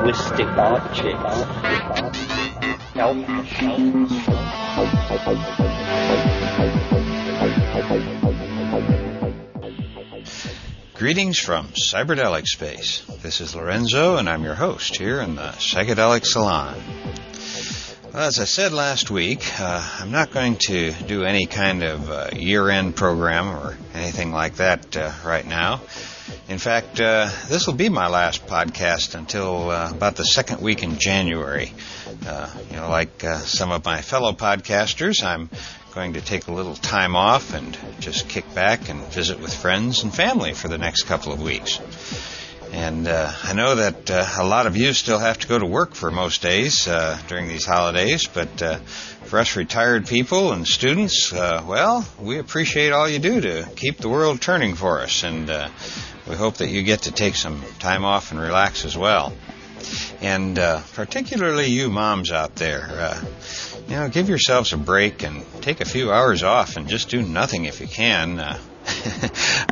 linguistic objects. Greetings from Cyberdelic Space. This is Lorenzo, and I'm your host here in the Psychedelic Salon. Well, as I said last week, I'm not going to do any kind of year-end program or anything like that right now. In fact, this will be my last podcast until about the second week in January. Like some of my fellow podcasters, I'm going to take a little time off and just kick back and visit with friends and family for the next couple of weeks. And I know that a lot of you still have to go to work for most days during these holidays, but for us retired people and students, we appreciate all you do to keep the world turning for us, and we hope that you get to take some time off and relax as well. And particularly you moms out there, give yourselves a break and take a few hours off and just do nothing if you can.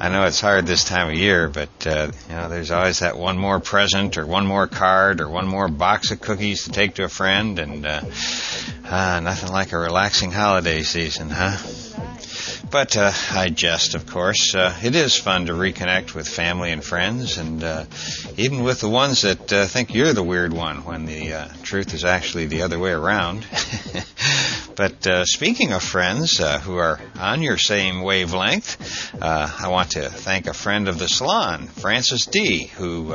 I know it's hard this time of year, but there's always that one more present or one more card or one more box of cookies to take to a friend, and nothing like a relaxing holiday season, huh? But I jest, of course. It is fun to reconnect with family and friends, and even with the ones that think you're the weird one when the truth is actually the other way around. But speaking of friends who are on your same wavelength, I want to thank a friend of the salon, Francis D., who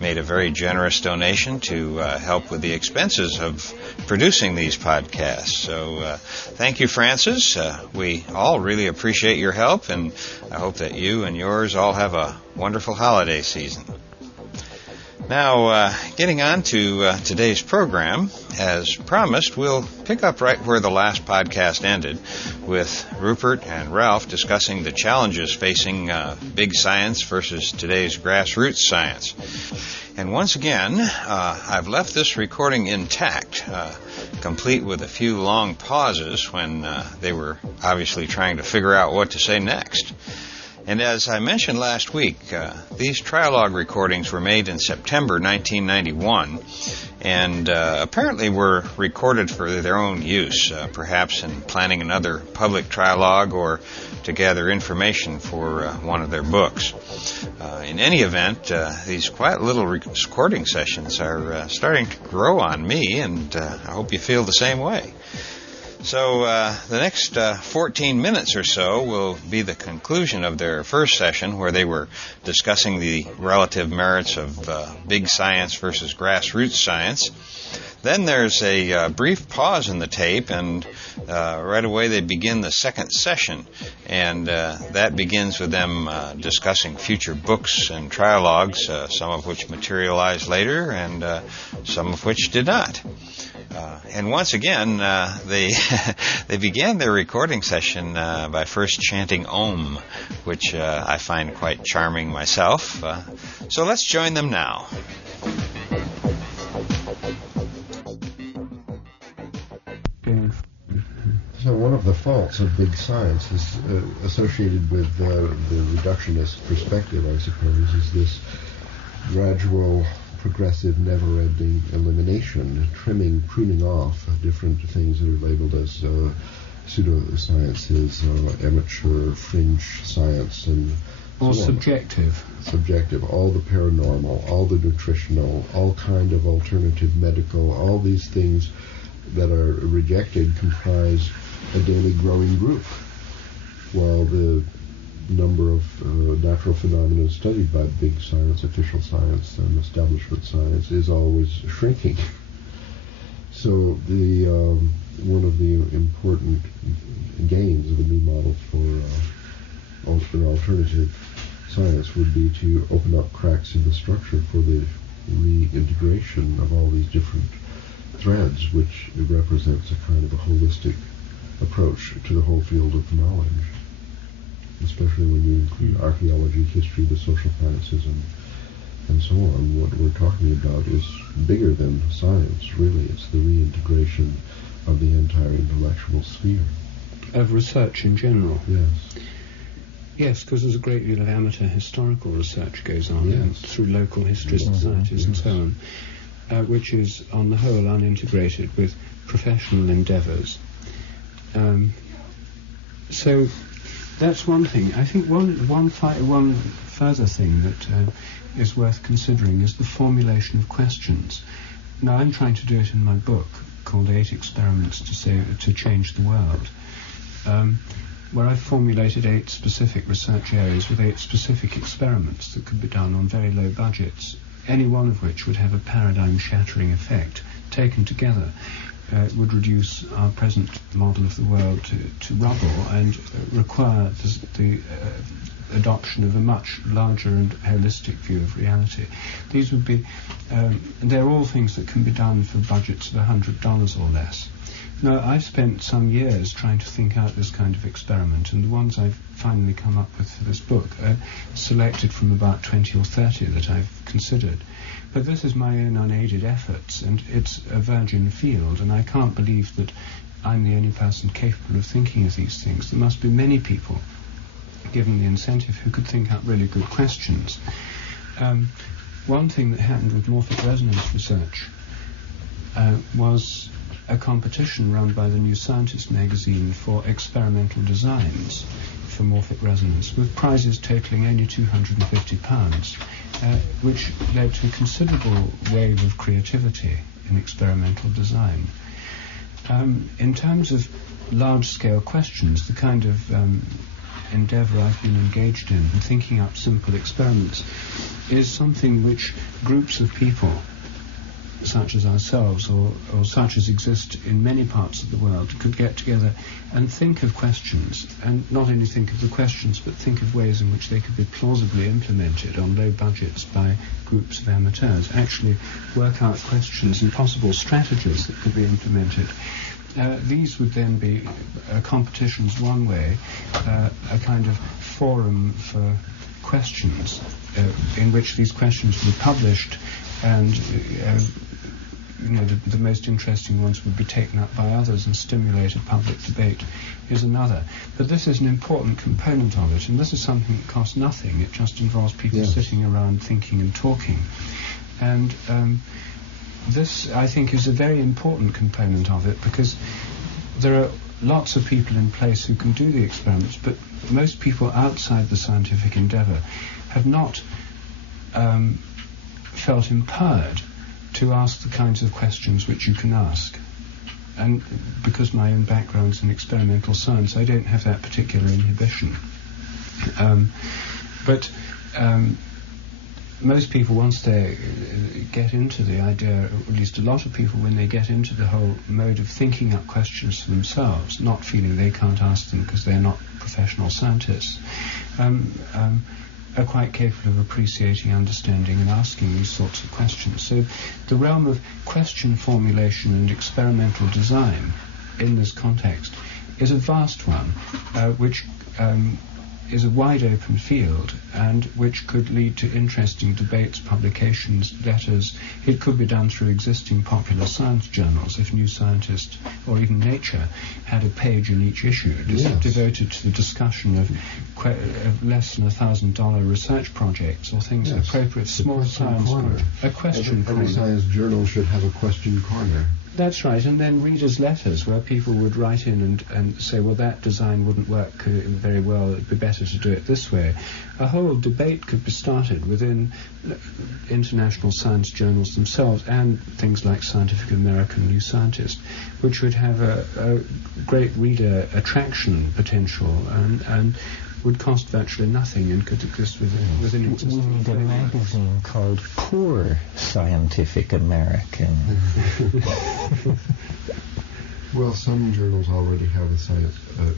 made a very generous donation to help with the expenses of producing these podcasts. So thank you, Francis. We all really appreciate your help, and I hope that you and yours all have a wonderful holiday season. Now, getting on to today's program, as promised, we'll pick up right where the last podcast ended, with Rupert and Ralph discussing the challenges facing big science versus today's grassroots science. And once again, I've left this recording intact, complete with a few long pauses when they were obviously trying to figure out what to say next. And as I mentioned last week, these Trialogue recordings were made in September 1991, and apparently were recorded for their own use, perhaps in planning another public Trialogue or to gather information for one of their books. In any event, these quiet little recording sessions are starting to grow on me, and I hope you feel the same way. So the next 14 minutes or so will be the conclusion of their first session, where they were discussing the relative merits of big science versus grassroots science. Then there's a brief pause in the tape, and right away they begin the second session, and that begins with them discussing future books and trialogues, some of which materialized later and some of which did not. And once again, they began their recording session by first chanting Om, which I find quite charming myself. So let's join them now. So one of the faults of big science is associated with the reductionist perspective, I suppose, is this gradual, progressive, never-ending elimination, trimming, pruning off of different things that are labeled as pseudosciences, amateur, fringe science, and or subjective. Subjective, all the paranormal, all the nutritional, all kind of alternative medical, all these things that are rejected comprise a daily growing group, while the number of natural phenomena studied by big science, official science, and establishment science is always shrinking. So the one of the important gains of a new model for alternative science would be to open up cracks in the structure for the reintegration of all these different threads, which represents a kind of a holistic approach to the whole field of knowledge, especially when you include archaeology, history, the social sciences, and so on. What we're talking about is bigger than science, really. It's the reintegration of the entire intellectual sphere. Of research in general? Yes. Yes, because there's a great deal of amateur historical research goes on yes. through local history societies and so on. which is on the whole unintegrated with professional endeavours. So that's one thing. I think one further thing that is worth considering is the formulation of questions. Now, I'm trying to do it in my book called 8 Experiments to Change the World, where I've formulated 8 specific research areas with 8 specific experiments that could be done on very low budgets, any one of which would have a paradigm-shattering effect. Taken together, would reduce our present model of the world to rubble and require the adoption of a much larger and holistic view of reality. These would be, they're all things that can be done for budgets of $100 or less. Now, I've spent some years trying to think out this kind of experiment, and the ones I've finally come up with for this book are selected from about 20 or 30 that I've considered. But this is my own unaided efforts, and it's a virgin field, and I can't believe that I'm the only person capable of thinking of these things. There must be many people, given the incentive, who could think up really good questions. One thing that happened with morphic resonance research was a competition run by the New Scientist magazine for experimental designs for morphic resonance, with prizes totaling only £250, which led to a considerable wave of creativity in experimental design. In terms of large-scale questions, the kind of endeavour I've been engaged in, thinking up simple experiments, is something which groups of people, such as ourselves, or such as exist in many parts of the world, could get together and think of questions, and not only think of the questions, but think of ways in which they could be plausibly implemented on low budgets by groups of amateurs, actually work out questions and possible strategies that could be implemented. These would then be competitions one way, a kind of forum for questions in which these questions would be published, and the most interesting ones would be taken up by others and stimulate a public debate is another. But this is an important component of it, and this is something that costs nothing. It just involves people sitting around thinking and talking. And this, I think, is a very important component of it, because there are lots of people in place who can do the experiments, but most people outside the scientific endeavour have not felt empowered to ask the kinds of questions which you can ask. And because my own background's in experimental science, I don't have that particular inhibition. But most people, once they get into the idea, or at least a lot of people, when they get into the whole mode of thinking up questions for themselves, not feeling they can't ask them because they're not professional scientists, are quite capable of appreciating, understanding, and asking these sorts of questions. So the realm of question formulation and experimental design in this context is a vast one, which is a wide open field, and which could lead to interesting debates, publications, letters. It could be done through existing popular science journals. If New Scientist or even Nature had a page in each issue devoted to the discussion of less than $1,000 research projects or things appropriate, small science corner. A question corner. Every science journal should have a question corner. That's right, and then readers' letters where people would write in and say, well, that design wouldn't work very well, it'd be better to do it this way. A whole debate could be started within international science journals themselves and things like Scientific American, New Scientist, which would have a great reader attraction potential and would cost virtually nothing and could exist within existing We need a magazine called Poor Scientific American. Well, some journals already have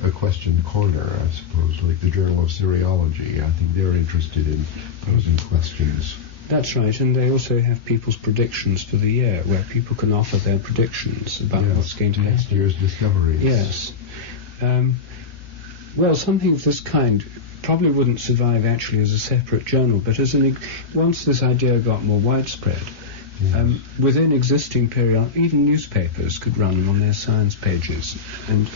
a question corner, I suppose, like the Journal of Seriology. I think they're interested in posing questions. That's right, and they also have people's predictions for the year, where people can offer their predictions about what's going to happen. Next year's discoveries. Yes. Well, something of this kind probably wouldn't survive actually as a separate journal, but as once this idea got more widespread, within existing even newspapers could run them on their science pages, and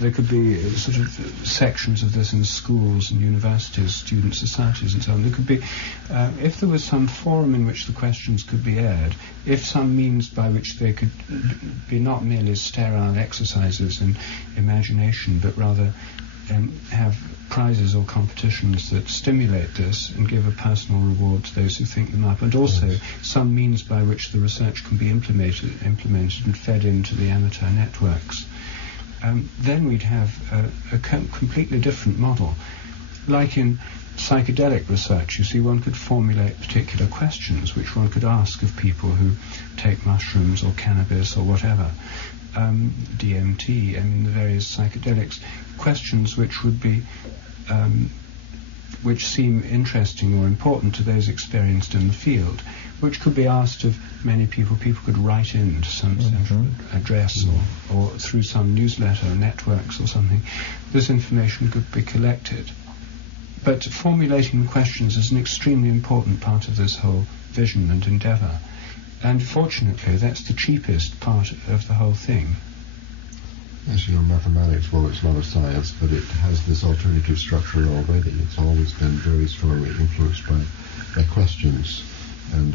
there could be sort of sections of this in schools and universities, student societies and so on. There could be, if there was some forum in which the questions could be aired, if some means by which they could be not merely sterile exercises in imagination, but rather have prizes or competitions that stimulate this and give a personal reward to those who think them up, and also some means by which the research can be implemented and fed into the amateur networks, then we'd have a completely different model. Like in psychedelic research, you see, one could formulate particular questions which one could ask of people who take mushrooms or cannabis or whatever, DMT, the various psychedelics, questions which would be which seem interesting or important to those experienced in the field, which could be asked of many people. People could write in to some central address or through some newsletter networks or something. This information could be collected. But formulating questions is an extremely important part of this whole vision and endeavour. And fortunately, that's the cheapest part of the whole thing. As you know, mathematics, well, it's not a science, but it has this alternative structure already. It's always been very strongly influenced by questions and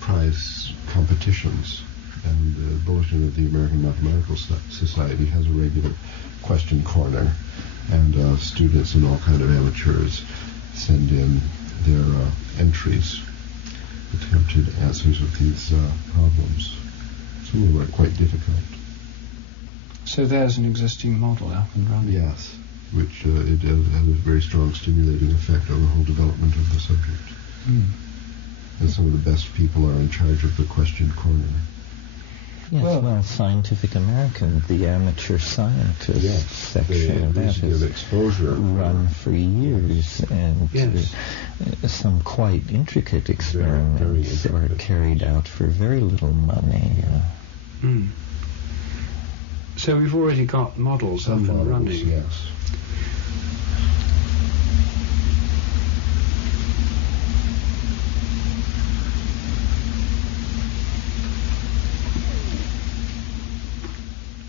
prize competitions. And the Bulletin of the American Mathematical Society has a regular question corner, and students and all kind of amateurs send in their entries, attempted answers of these problems. Some of them are quite difficult. So there's an existing model up and running. Yes, which it has a very strong stimulating effect on the whole development of the subject. And some of the best people are in charge of the question corner. Yes, well, Scientific American, the amateur scientist section of that has exposure run for years, and some quite intricate experiments are carried out for very little money. So we've already got models up and running. Yes.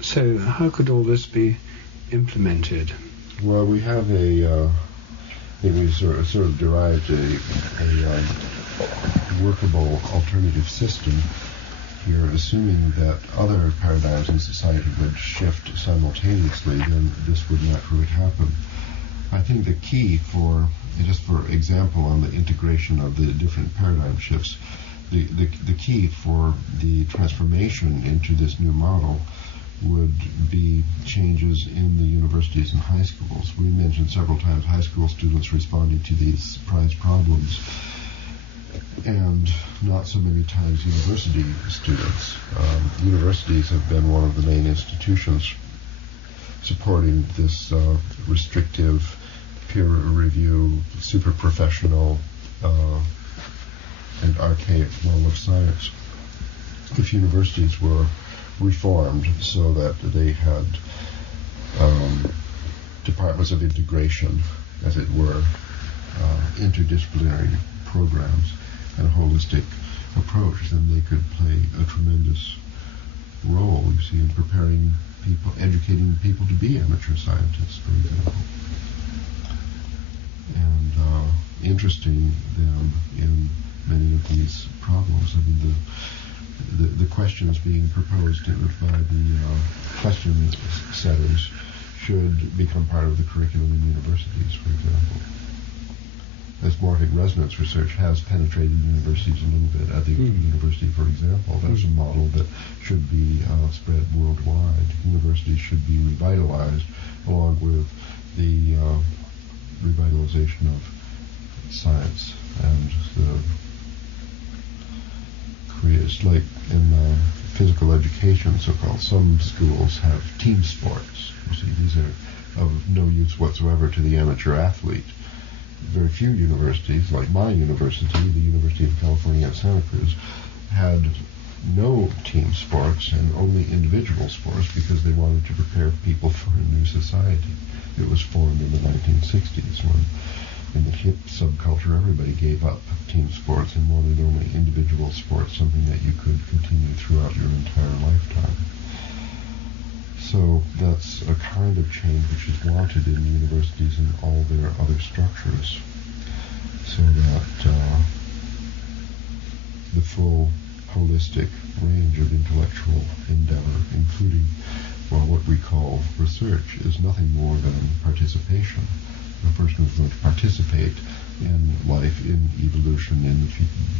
So how could all this be implemented? Well, we have we sort of derived a workable alternative system here, assuming that other paradigms in society would shift simultaneously, then this would naturally happen. I think the key just for example, on the integration of the different paradigm shifts, the key for the transformation into this new model would be changes in the universities and high schools. We mentioned several times high school students responding to these prize problems, and not so many times university students. Universities have been one of the main institutions supporting this restrictive, peer review, super professional, and archaic model of science. If universities were reformed so that they had departments of integration, as it were, interdisciplinary programs, and a holistic approach, then they could play a tremendous role, you see, in preparing people, educating people to be amateur scientists, for example. And interesting them in many of these problems. I mean, the questions being proposed by the question setters should become part of the curriculum in universities, for example. Mesmorphic resonance research has penetrated universities a little bit. At the University, for example, that's a model that should be spread worldwide. Universities should be revitalized along with the revitalization of science and the it's like in physical education, so-called. Some schools have team sports. You see, these are of no use whatsoever to the amateur athlete. Very few universities, like my university, the University of California at Santa Cruz, had no team sports and only individual sports because they wanted to prepare people for a new society. It was formed in the 1960s when, in the hip subculture, everybody gave up team sports and wanted only individual sports, something that you could continue throughout your entire lifetime. So that's a kind of change which is wanted in universities and all their other structures, so that the full holistic range of intellectual endeavor, including what we call research, is nothing more than participation. The person who's going to participate in life, in evolution, in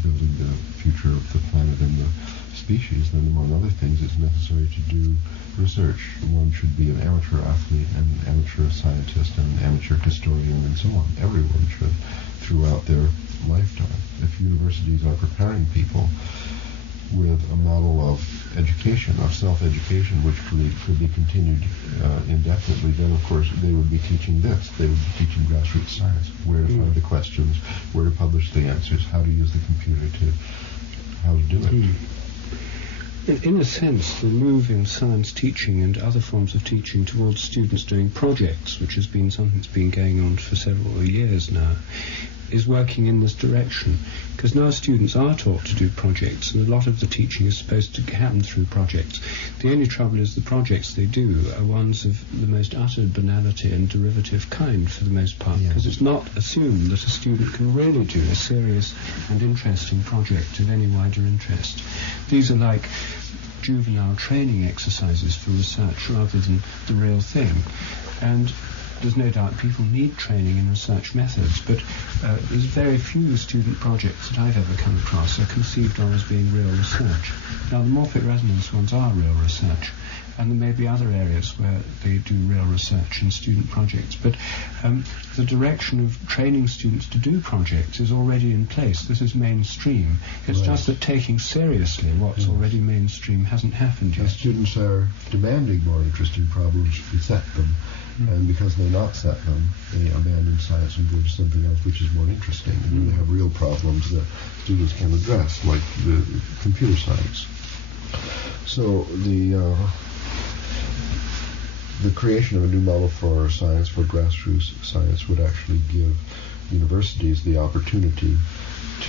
building the future of the planet and the species, then among other things it's necessary to do research. One should be an amateur athlete, an amateur scientist, and an amateur historian, and so on. Everyone should throughout their lifetime. If universities are preparing people with a model of education, of self-education, which could be continued indefinitely, then of course they would be teaching this. They would be teaching grassroots science, where to find the questions, where to publish the answers, how to use the computer how to do it. In a sense, the move in science teaching and other forms of teaching towards students doing projects, which has been something that's been going on for several years now, is working in this direction, because now students are taught to do projects, and a lot of the teaching is supposed to happen through projects. The only trouble is the projects they do are ones of the most utter banality and derivative kind for the most part, because it's not assumed that a student can really do a serious and interesting project of any wider interest. These are like juvenile training exercises for research rather than the real thing. And there's no doubt people need training in research methods, but there's very few student projects that I've ever come across are conceived of as being real research. Now, the morphic resonance ones are real research, and there may be other areas where they do real research in student projects, but the direction of training students to do projects is already in place. This is mainstream. It's just that taking seriously what's already mainstream hasn't happened yet. The students are demanding more interesting problems. We set them. And because they're not set them, they abandon science and go to something else which is more interesting. And they have real problems that students can address, like the computer science. So the creation of a new model for science, for grassroots science, would actually give universities the opportunity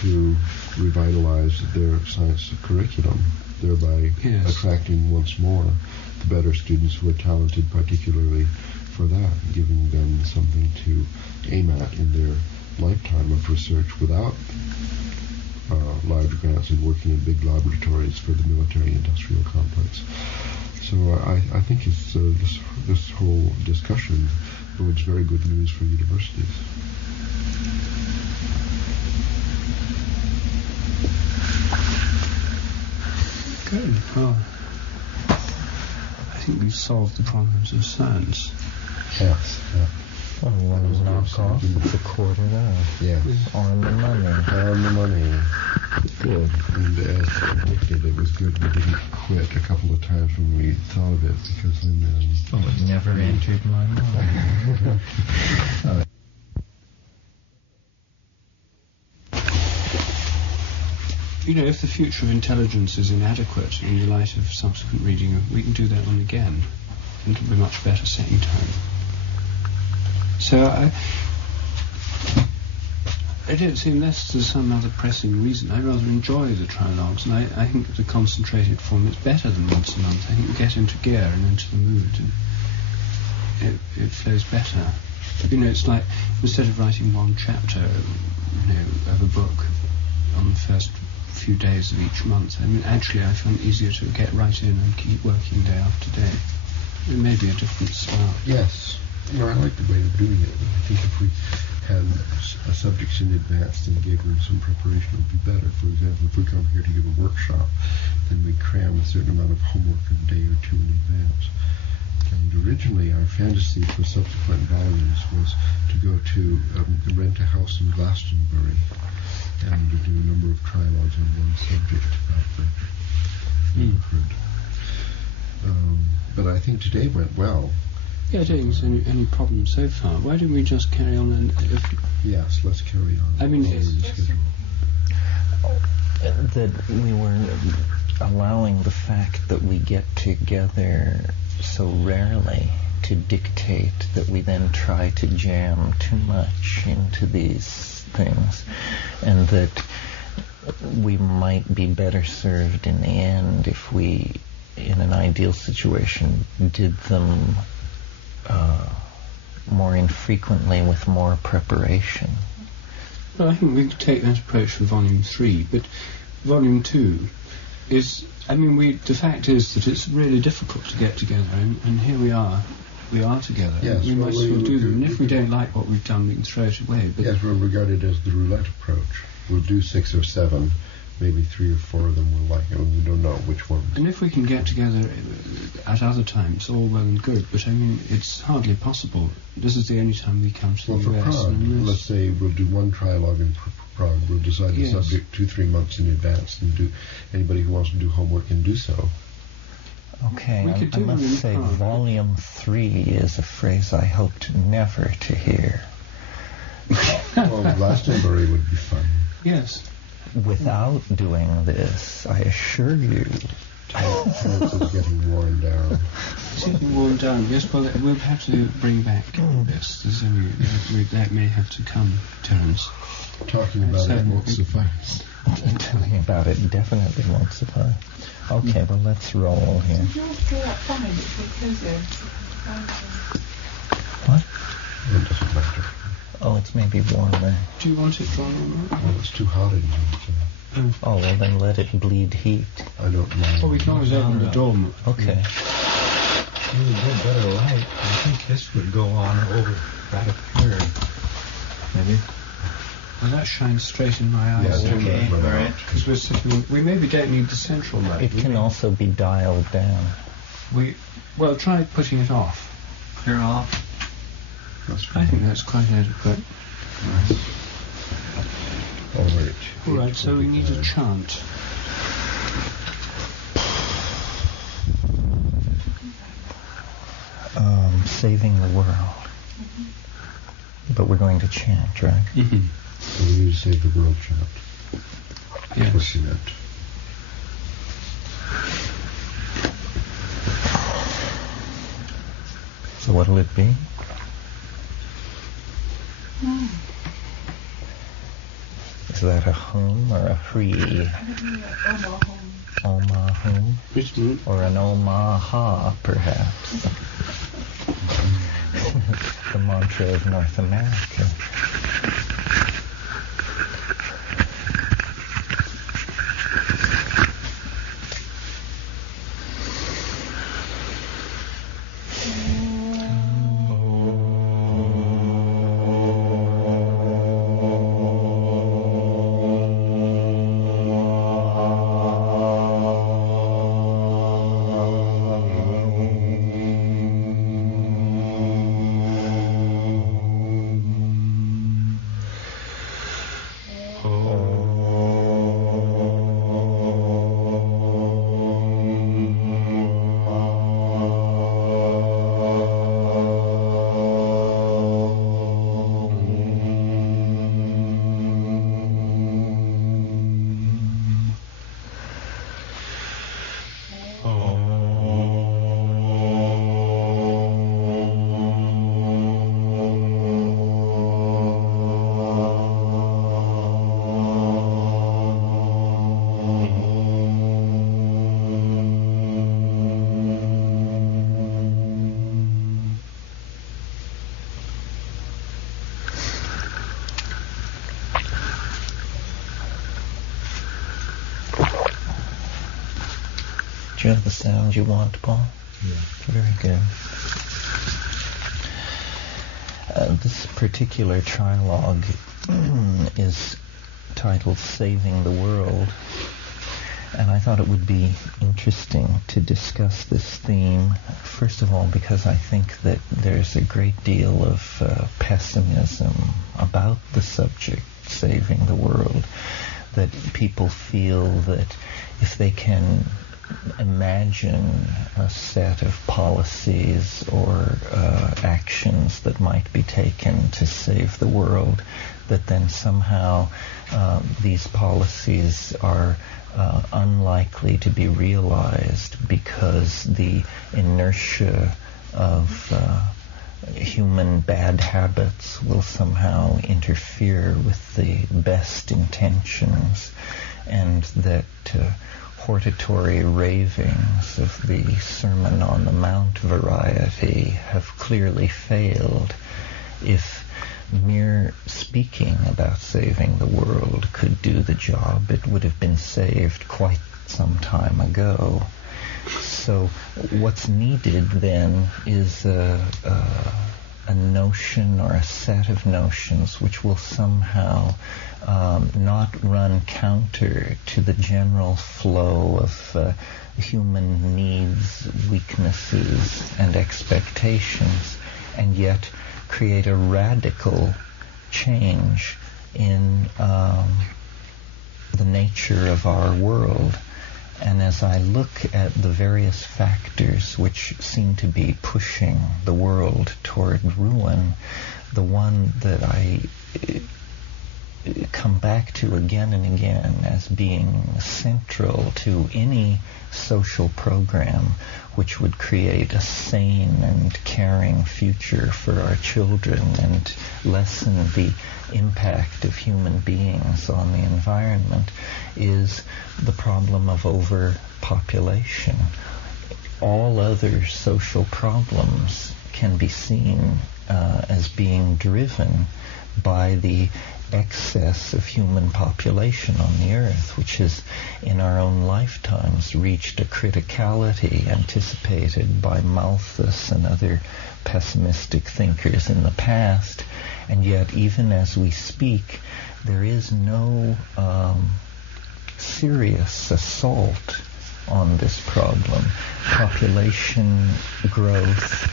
to revitalize their science curriculum, thereby attracting once more the better students who are talented particularly for that, giving them something to aim at in their lifetime of research without large grants and working in big laboratories for the military-industrial complex. So I think it's, this whole discussion bodes very good news for universities. Good. Well, I think we've solved the problems of science. Yes. Well, you want to knock off? It's 1:15. Yes. On the money. On the money. Good. And as predicted, it was good we didn't quit a couple of times when we thought of it, because then... it never entered my mind. You know, if the future of intelligence is inadequate in the light of subsequent reading, we can do that one again, and it'll be much better setting time. So I don't see, unless there's some other pressing reason, I rather enjoy the trialogues, and I think the concentrated form is better than once a month. I think we get into gear and into the mood, and it flows better. You know, it's like, instead of writing one chapter, of a book on the first few days of each month, I mean, actually I find it easier to get right in and keep working day after day. It may be a different style. Yes. No, I like the way of doing it. I think if we had subjects in advance and gave them some preparation, it would be better. For example, if we come here to give a workshop, then we cram a certain amount of homework a day or two in advance. And originally our fantasy for subsequent volumes was to go to rent a house in Glastonbury and to do a number of trialogues on one subject about the neighborhood. But I think today went well. Yeah, I don't think there's any problem so far. Why don't we just carry on and... Yes, let's carry on. I mean, that we were allowing the fact that we get together so rarely to dictate that we then try to jam too much into these things, and that we might be better served in the end if we in an ideal situation, did them more infrequently with more preparation. Well, I think we could take that approach for Volume 3, but Volume 2 is... the fact is that it's really difficult to get together, and here we are together. Yes, we might as well do them. And if we don't like what we've done, we can throw it away. But yes, we'll regard it as the roulette approach. We'll do 6 or 7, maybe 3 or 4 of them we'll like, and we don't know which ones. And if we can get together at other times, all well and good, but it's hardly possible. This is the only time we come to the US. For Prague, let's say we'll do one trialogue in Prague. We'll decide the subject 2-3 months in advance, and anybody who wants to do homework can do so. Okay, I must say Volume 3 is a phrase I hoped never to hear. Well, Glastonbury would be fun. Yes. Without doing this, I assure you... Terence is getting worn down. It's getting worn down, yes. Well, we'll have to bring back this. That may have to come, Terence. Talking about it won't suffice. Talking about it definitely won't suffice. Okay, well, let's roll here. What? It doesn't matter. Oh, it's maybe warmer. Do you want it drawn on that? Well, it's too hot in here. Oh, well, then let it bleed heat. I don't mind. Well, we can always open the door. Okay. You would get better light. I think this would go on over right up here. Maybe. Well, that shines straight in my eyes. Yeah, okay. All right. Because we're sitting... We maybe don't need the central light. It can also be dialed down. Well, try putting it off. Clear off. I think that's quite adequate. All right, so we need a chant. Saving the world. But we're going to chant, right? Mm-hmm. So we need to save the world chant. Yes. What's in it? So what'll it be? Is that a hum or a hree? Omaha. Or an Omaha, perhaps. The mantra of North America. Do you have the sound you want, Paul? Yeah. Very good. This particular trialogue is titled Saving the World, and I thought it would be interesting to discuss this theme, first of all because I think that there's a great deal of pessimism about the subject, saving the world, that people feel that if they can imagine a set of policies or actions that might be taken to save the world, that then somehow these policies are unlikely to be realized because the inertia of human bad habits will somehow interfere with the best intentions, and that hortatory ravings of the Sermon on the Mount variety have clearly failed. If mere speaking about saving the world could do the job, it would have been saved quite some time ago. So what's needed then is a notion or a set of notions which will somehow not run counter to the general flow of human needs, weaknesses, and expectations, and yet create a radical change in the nature of our world. And as I look at the various factors which seem to be pushing the world toward ruin, the one that I come back to again and again as being central to any social program which would create a sane and caring future for our children and lessen the impact of human beings on the environment is the problem of overpopulation. All other social problems can be seen as being driven by the excess of human population on the earth, which has in our own lifetimes reached a criticality anticipated by Malthus and other pessimistic thinkers in the past. And yet, even as we speak, there is no serious assault on this problem. Population growth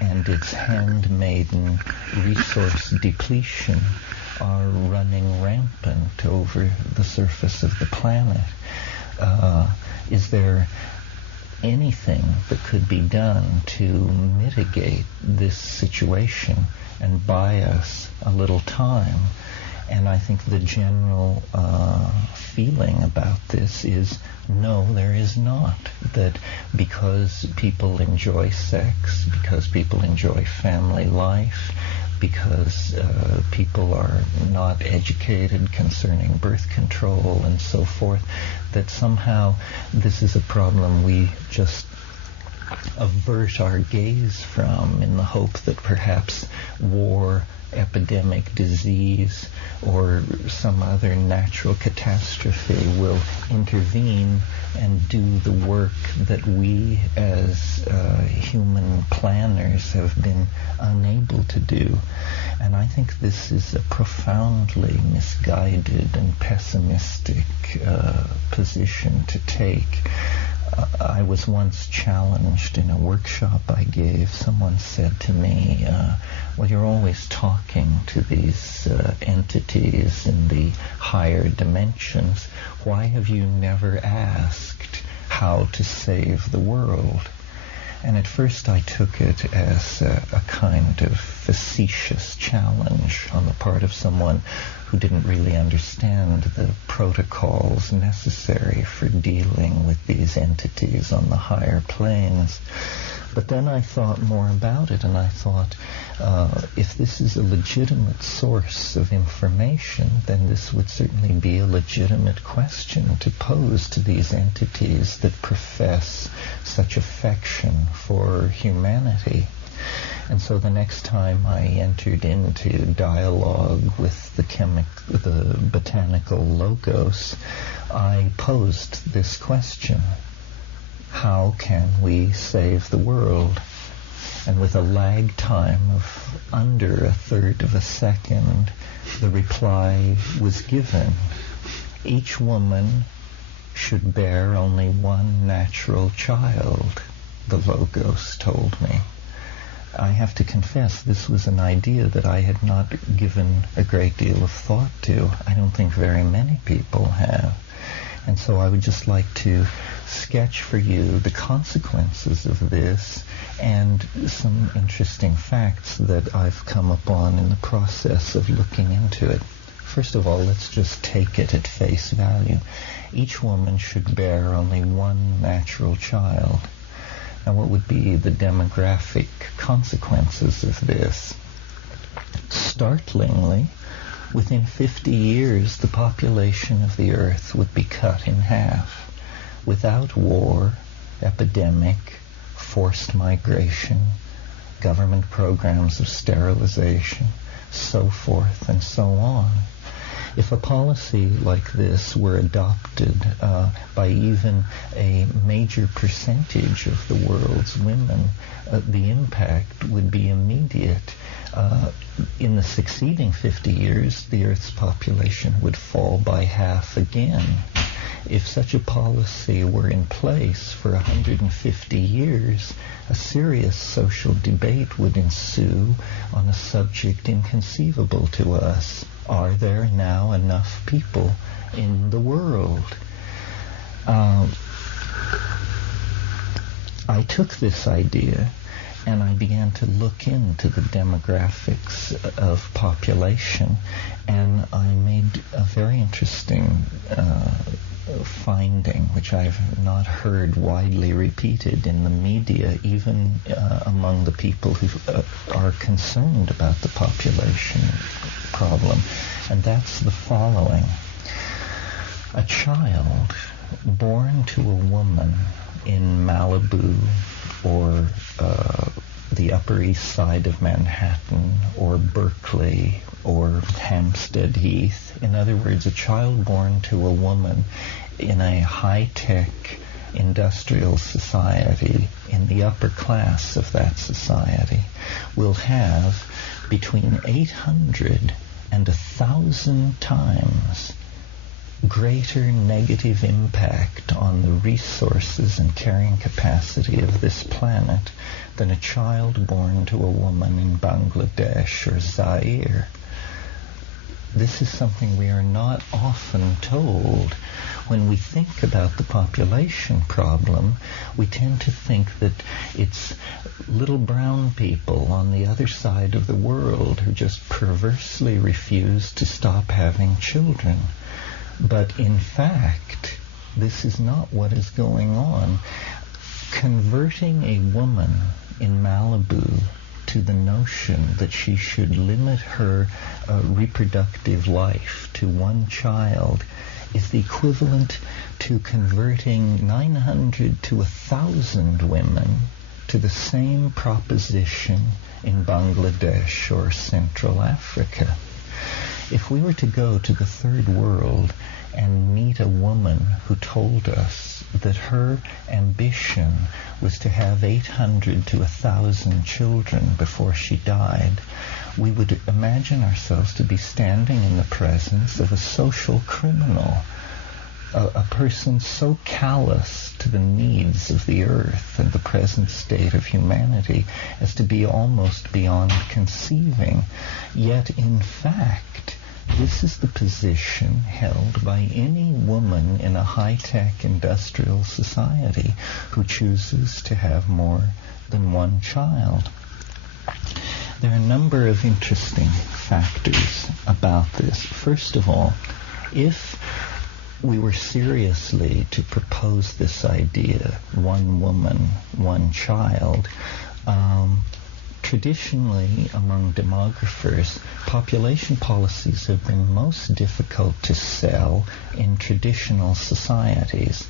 and its handmaiden resource depletion are running rampant over the surface of the planet. Is there anything that could be done to mitigate this situation and buy us a little time? And I think the general feeling about this is no, there is not. That because people enjoy sex, because people enjoy family life, because people are not educated concerning birth control and so forth, that somehow this is a problem we just avert our gaze from in the hope that perhaps war, epidemic, disease, or some other natural catastrophe will intervene and do the work that we as human planners have been unable to do. And I think this is a profoundly misguided and pessimistic position to take. I was once challenged in a workshop I gave. Someone said to me, well, you're always talking to these entities in the higher dimensions. Why have you never asked how to save the world? And at first I took it as a kind of facetious challenge on the part of someone who didn't really understand the protocols necessary for dealing with these entities on the higher planes. But then I thought more about it, and I thought, if this is a legitimate source of information, then this would certainly be a legitimate question to pose to these entities that profess such affection for humanity. And so the next time I entered into dialogue with the botanical logos, I posed this question: how can we save the world? And with a lag time of under a third of a second, the reply was given. Each woman should bear only one natural child, the logos told me. I have to confess, this was an idea that I had not given a great deal of thought to. I don't think very many people have. And so I would just like to sketch for you the consequences of this and some interesting facts that I've come upon in the process of looking into it. First of all, let's just take it at face value. Each woman should bear only one natural child. Now, what would be the demographic consequences of this? Startlingly, within 50 years, the population of the Earth would be cut in half. without war, epidemic, forced migration, government programs of sterilization, so forth and so on. If a policy like this were adopted by even a major percentage of the world's women, the impact would be immediate. In the succeeding 50 years, the Earth's population would fall by half again. If such a policy were in place for 150 years, a serious social debate would ensue on a subject inconceivable to us. Are there now enough people in the world? I took this idea and I began to look into the demographics of population, and I made a very interesting finding, which I've not heard widely repeated in the media, even among the people who are concerned about the population problem, and that's the following. A child born to a woman in Malibu or the Upper East Side of Manhattan or Berkeley or Hampstead Heath, in other words, a child born to a woman in a high-tech industrial society, in the upper class of that society, will have between 800 and 1,000 times greater negative impact on the resources and carrying capacity of this planet than a child born to a woman in Bangladesh or Zaire. This is something we are not often told. When we think about the population problem, we tend to think that it's little brown people on the other side of the world who just perversely refuse to stop having children. But in fact, this is not what is going on. Converting a woman in Malibu to the notion that she should limit her reproductive life to one child is the equivalent to converting 900 to 1,000 women to the same proposition in Bangladesh or Central Africa. If we were to go to the third world and meet a woman who told us that her ambition was to have 800 to 1,000 children before she died, we would imagine ourselves to be standing in the presence of a social criminal, a person so callous to the needs of the earth and the present state of humanity as to be almost beyond conceiving. Yet, in fact, this is the position held by any woman in a high-tech industrial society who chooses to have more than one child. There are a number of interesting factors about this. First of all, if we were seriously to propose this idea, one woman, one child, traditionally, among demographers, population policies have been most difficult to sell in traditional societies,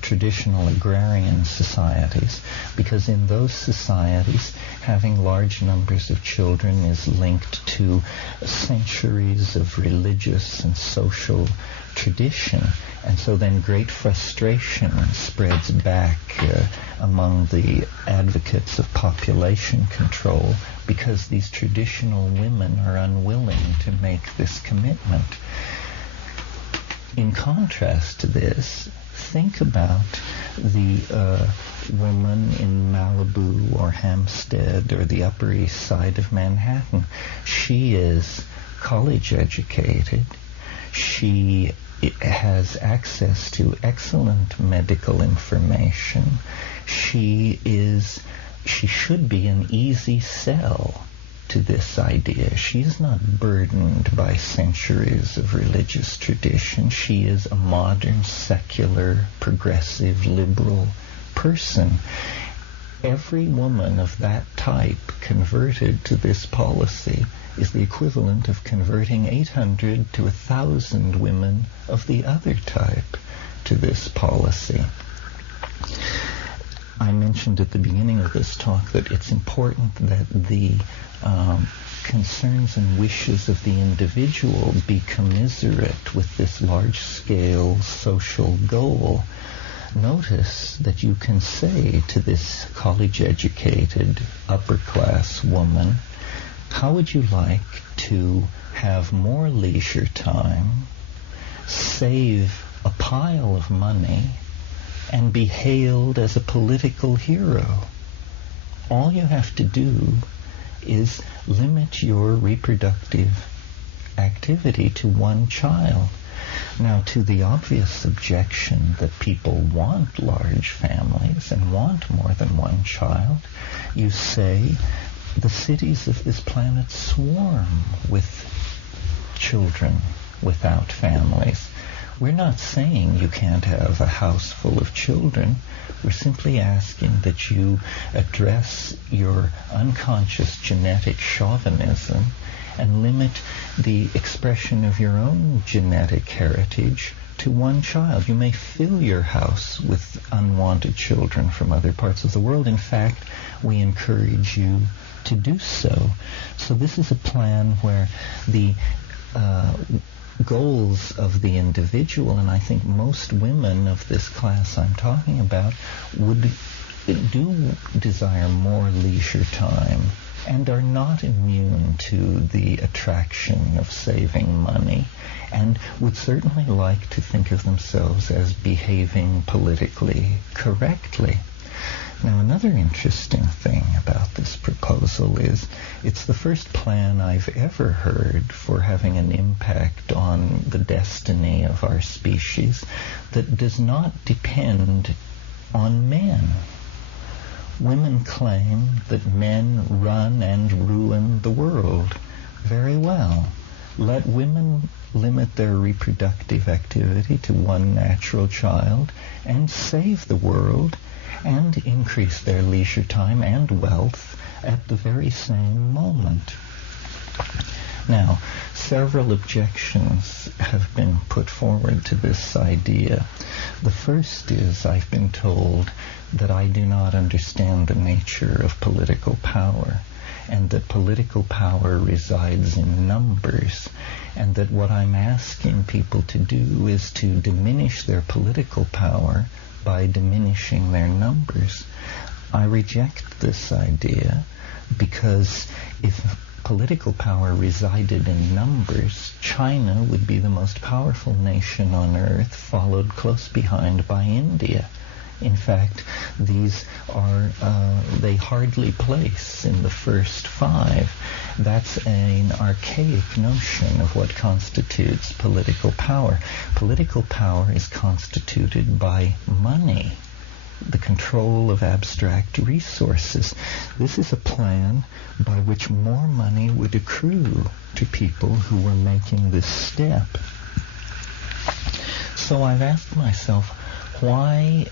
traditional agrarian societies, because in those societies, having large numbers of children is linked to centuries of religious and social tradition. And so then great frustration spreads back among the advocates of population control because these traditional women are unwilling to make this commitment. In contrast to this, think about the woman in Malibu or Hampstead or the Upper East Side of Manhattan. She is college educated. She has access to excellent medical information. She should be an easy sell to this idea. She is not burdened by centuries of religious tradition. She is a modern, secular, progressive, liberal person. Every woman of that type converted to this policy is the equivalent of converting 800 to 1,000 women of the other type. to this policy. I mentioned at the beginning of this talk that it's important that the concerns and wishes of the individual be commiserate with this large-scale social goal. Notice that you can say to this college-educated, upper-class woman, how would you like to have more leisure time, save a pile of money, and be hailed as a political hero? All you have to do is limit your reproductive activity to one child. Now, to the obvious objection that people want large families and want more than one child, you say the cities of this planet swarm with children without families. We're not saying you can't have a house full of children. We're simply asking that you address your unconscious genetic chauvinism and limit the expression of your own genetic heritage to one child. You may fill your house with unwanted children from other parts of the world. In fact, we encourage you to do so. So this is a plan where the goals of the individual, and I think most women of this class I'm talking about do desire more leisure time and are not immune to the attraction of saving money, and would certainly like to think of themselves as behaving politically correctly. Now, another interesting thing about this proposal is it's the first plan I've ever heard for having an impact on the destiny of our species that does not depend on men. Women claim that men run and ruin the world. Very well. Let women limit their reproductive activity to one natural child and save the world and increase their leisure time and wealth at the very same moment. Now, several objections have been put forward to this idea. The first is I've been told that I do not understand the nature of political power, and that political power resides in numbers, and that what I'm asking people to do is to diminish their political power by diminishing their numbers. I reject this idea because if political power resided in numbers, China would be the most powerful nation on earth, followed close behind by India. In fact, these are, they hardly place in the first five. That's an archaic notion of what constitutes political power. Political power is constituted by money, the control of abstract resources. This is a plan by which more money would accrue to people who were making this step. So I've asked myself, why,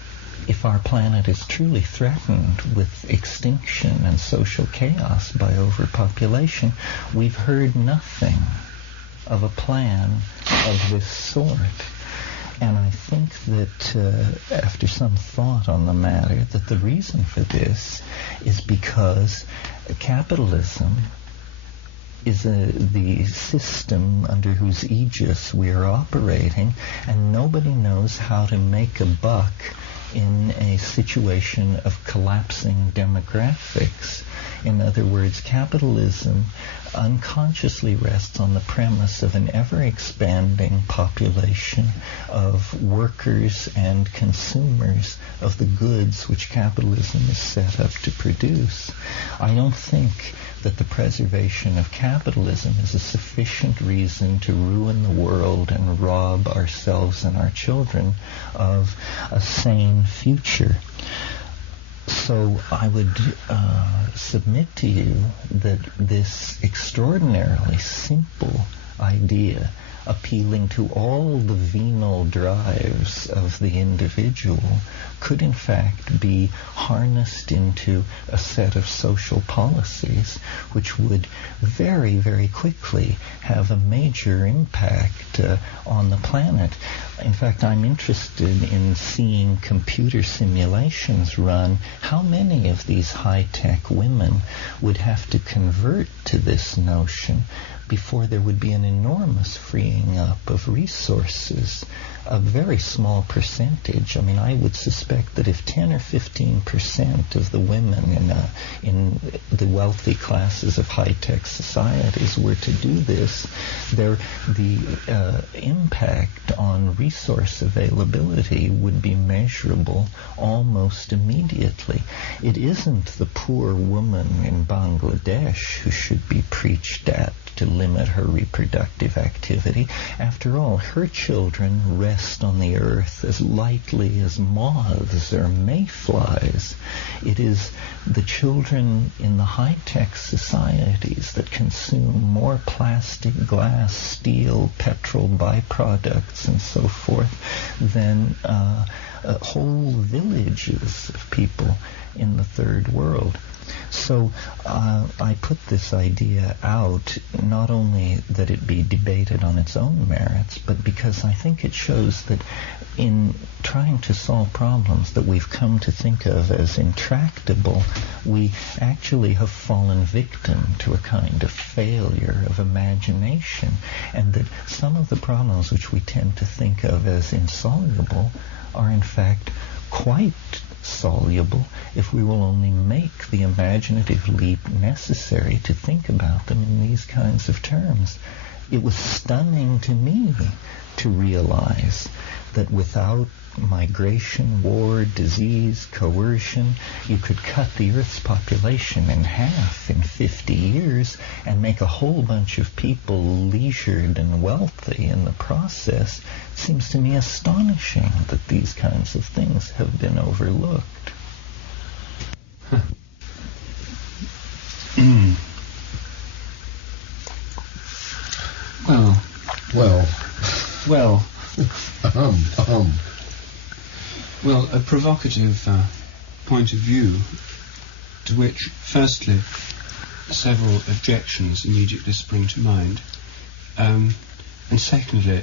if our planet is truly threatened with extinction and social chaos by overpopulation, we've heard nothing of a plan of this sort. And I think that after some thought on the matter, that the reason for this is because capitalism is the system under whose aegis we are operating, and nobody knows how to make a buck in a situation of collapsing demographics. In other words, capitalism unconsciously rests on the premise of an ever-expanding population of workers and consumers of the goods which capitalism is set up to produce. I don't think that the preservation of capitalism is a sufficient reason to ruin the world and rob ourselves and our children of a sane future. So I would submit to you that this extraordinarily simple idea appealing to all the venal drives of the individual could in fact be harnessed into a set of social policies which would very, very quickly have a major impact on the planet. In fact, I'm interested in seeing computer simulations run. How many of these high-tech women would have to convert to this notion before there would be an enormous freeing up of resources? A very small percentage. I mean, I would suspect that if 10 or 15% of the women in the wealthy classes of high-tech societies were to do this, the impact on resource availability would be measurable almost immediately. It isn't the poor woman in Bangladesh who should be preached at to limit her reproductive activity. After all, her children rest on the earth as lightly as moths or mayflies. It is the children in the high-tech societies that consume more plastic, glass, steel, petrol byproducts, and so forth than whole villages of people in the third world. So I put this idea out, not only that it be debated on its own merits, but because I think it shows that in trying to solve problems that we've come to think of as intractable, we actually have fallen victim to a kind of failure of imagination, and that some of the problems which we tend to think of as insoluble are in fact quite soluble if we will only make the imaginative leap necessary to think about them in these kinds of terms. It was stunning to me to realize that without migration, war, disease, coercion, you could cut the Earth's population in half in 50 years and make a whole bunch of people leisured and wealthy in the process. It seems to me astonishing that these kinds of things have been overlooked. Well, a provocative point of view to which, firstly, several objections immediately spring to mind, and secondly,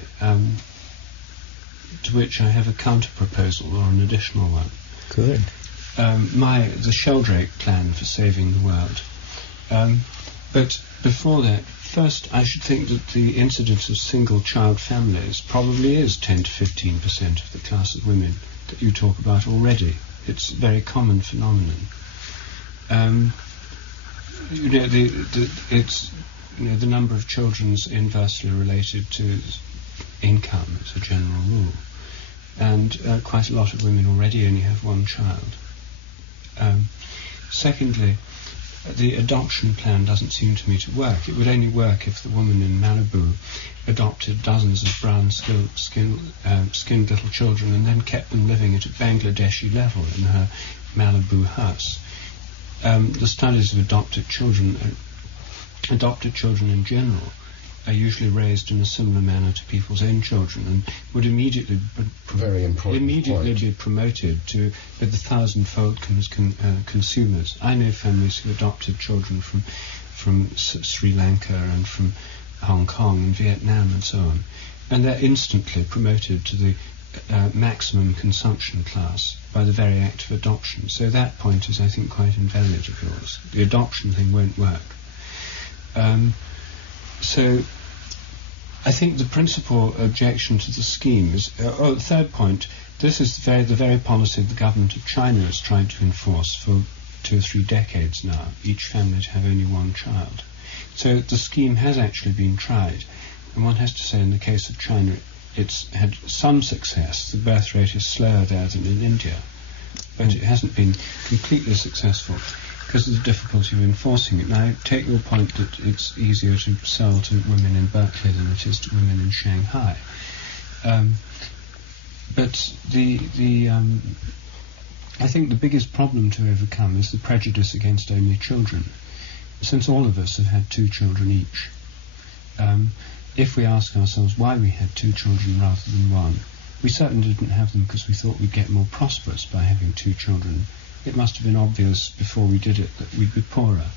to which I have a counter-proposal or an additional one. Good. The Sheldrake plan for saving the world. But before that, first I should think that the incidence of single-child families probably is 10 to 15% of the class of women that you talk about already. It's a very common phenomenon. The number of children is inversely related to income as a general rule, and quite a lot of women already only have one child. Secondly, the adoption plan doesn't seem to me to work. It would only work if the woman in Malibu adopted dozens of brown-skinned little children and then kept them living at a Bangladeshi level in her Malibu house. The studies of adopted children in general, are usually raised in a similar manner to people's own children and would immediately be promoted to be the thousand-fold consumers. I know families who adopted children from Sri Lanka and from Hong Kong and Vietnam and so on, and they're instantly promoted to the maximum consumption class by the very act of adoption. So that point is, I think, quite invalid of yours. The adoption thing won't work. So I think the principal objection to the scheme is, third point, this is the very policy the government of China has tried to enforce for 2 or 3 decades now, each family to have only one child. So the scheme has actually been tried, and one has to say in the case of China it's had some success. The birth rate is slower there than in India, but it hasn't been completely successful because of the difficulty of enforcing it. Now, I take your point that it's easier to sell to women in Berkeley than it is to women in Shanghai. But I think the biggest problem to overcome is the prejudice against only children, since all of us have had 2 children each. if we ask ourselves why we had 2 children rather than 1, we certainly didn't have them because we thought we'd get more prosperous by having 2 children. It must have been obvious before we did it that we'd be poorer.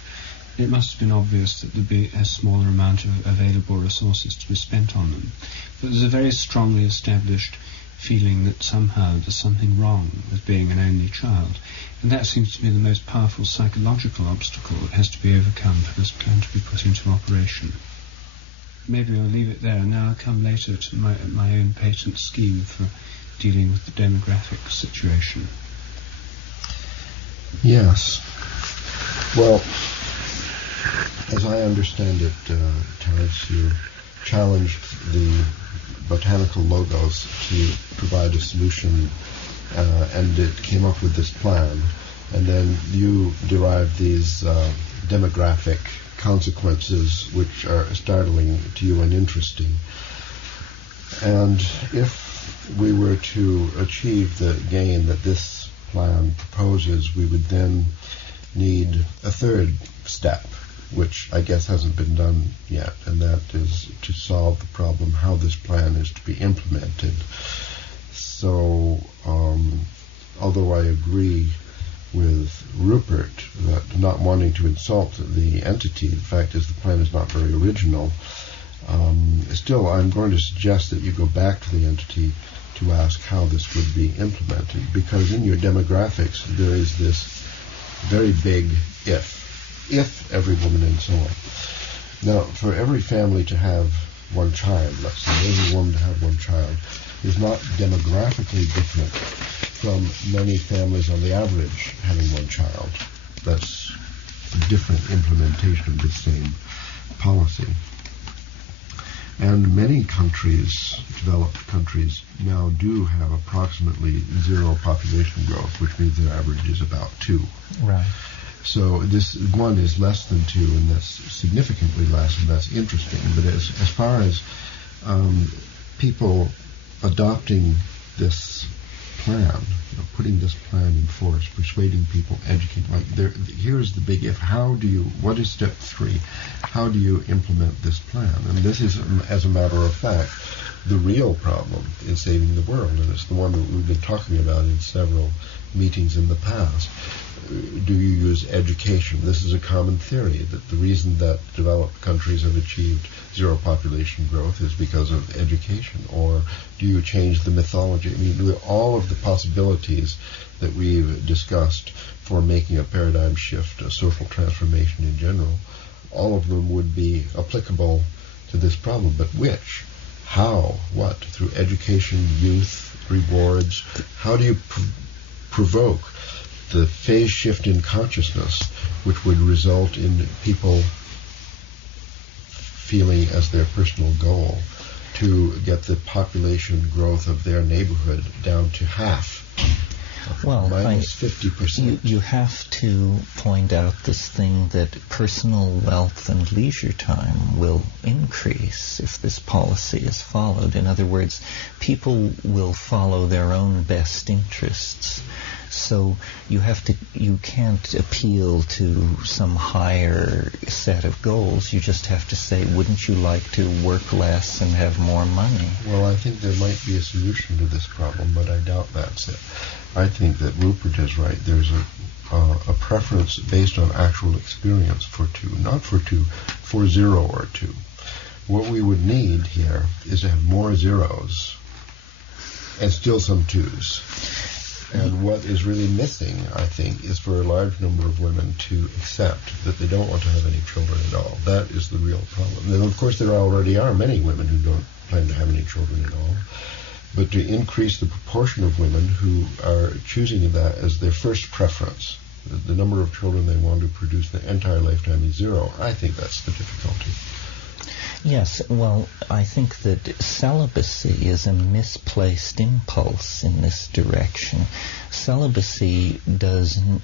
It must have been obvious that there'd be a smaller amount of available resources to be spent on them. But there's a very strongly established feeling that somehow there's something wrong with being an only child. And that seems to be the most powerful psychological obstacle that has to be overcome for this plan to be put into operation. Maybe I'll leave it there. Now I'll come later to my own patent scheme for dealing with the demographic situation. Yes. Well, as I understand it, Terence, you challenged the botanical logos to provide a solution, and it came up with this plan, and then you derived these demographic consequences which are startling to you and interesting. And if we were to achieve the gain that this plan proposes, we would then need a third step, which I guess hasn't been done yet, and that is to solve the problem how this plan is to be implemented. So, although I agree with Rupert that not wanting to insult the entity, the fact is the plan is not very original, still I'm going to suggest that you go back to the entity to ask how this would be implemented, because in your demographics there is this very big if every woman and so on. Now, for every family to have 1 child, let's say, every woman to have 1 child, is not demographically different from many families on the average having 1 child. That's a different implementation of the same policy. And many countries, developed countries, now do have approximately 0 population growth, which means their average is about 2. Right. So this 1 is less than 2, and that's significantly less, and that's interesting. But as far as people adopting this plan, putting this plan in force, persuading people, educating, here's the big if. What is step 3? How do you implement this plan? And this is, as a matter of fact, the real problem in saving the world, and it's the one that we've been talking about in several meetings in the past. Do you use education? This is a common theory, that the reason that developed countries have achieved 0 population growth is because of education. Or do you change the mythology? I mean, all of the possibilities that we've discussed for making a paradigm shift, a social transformation in general, all of them would be applicable to this problem. But which? How? What? Through education, youth, rewards? How do you provoke the phase shift in consciousness which would result in people feeling as their personal goal to get the population growth of their neighborhood down to half? Well, minus 50%. You have to point out this thing that personal wealth and leisure time will increase if this policy is followed. In other words, people will follow their own best interests. So you can't appeal to some higher set of goals. You just have to say, wouldn't you like to work less and have more money? Well, I think there might be a solution to this problem, but I doubt that's it. I think that Rupert is right. There's a preference based on actual experience for 2, not for 2, for 0 or 2. What we would need here is to have more 0s and still some 2s. And what is really missing, I think, is for a large number of women to accept that they don't want to have any children at all. That is the real problem. And of course there already are many women who don't plan to have any children at all. But to increase the proportion of women who are choosing that as their first preference, the number of children they want to produce their entire lifetime is 0, I think that's the difficulty. Yes, well, I think that celibacy is a misplaced impulse in this direction. Celibacy doesn't,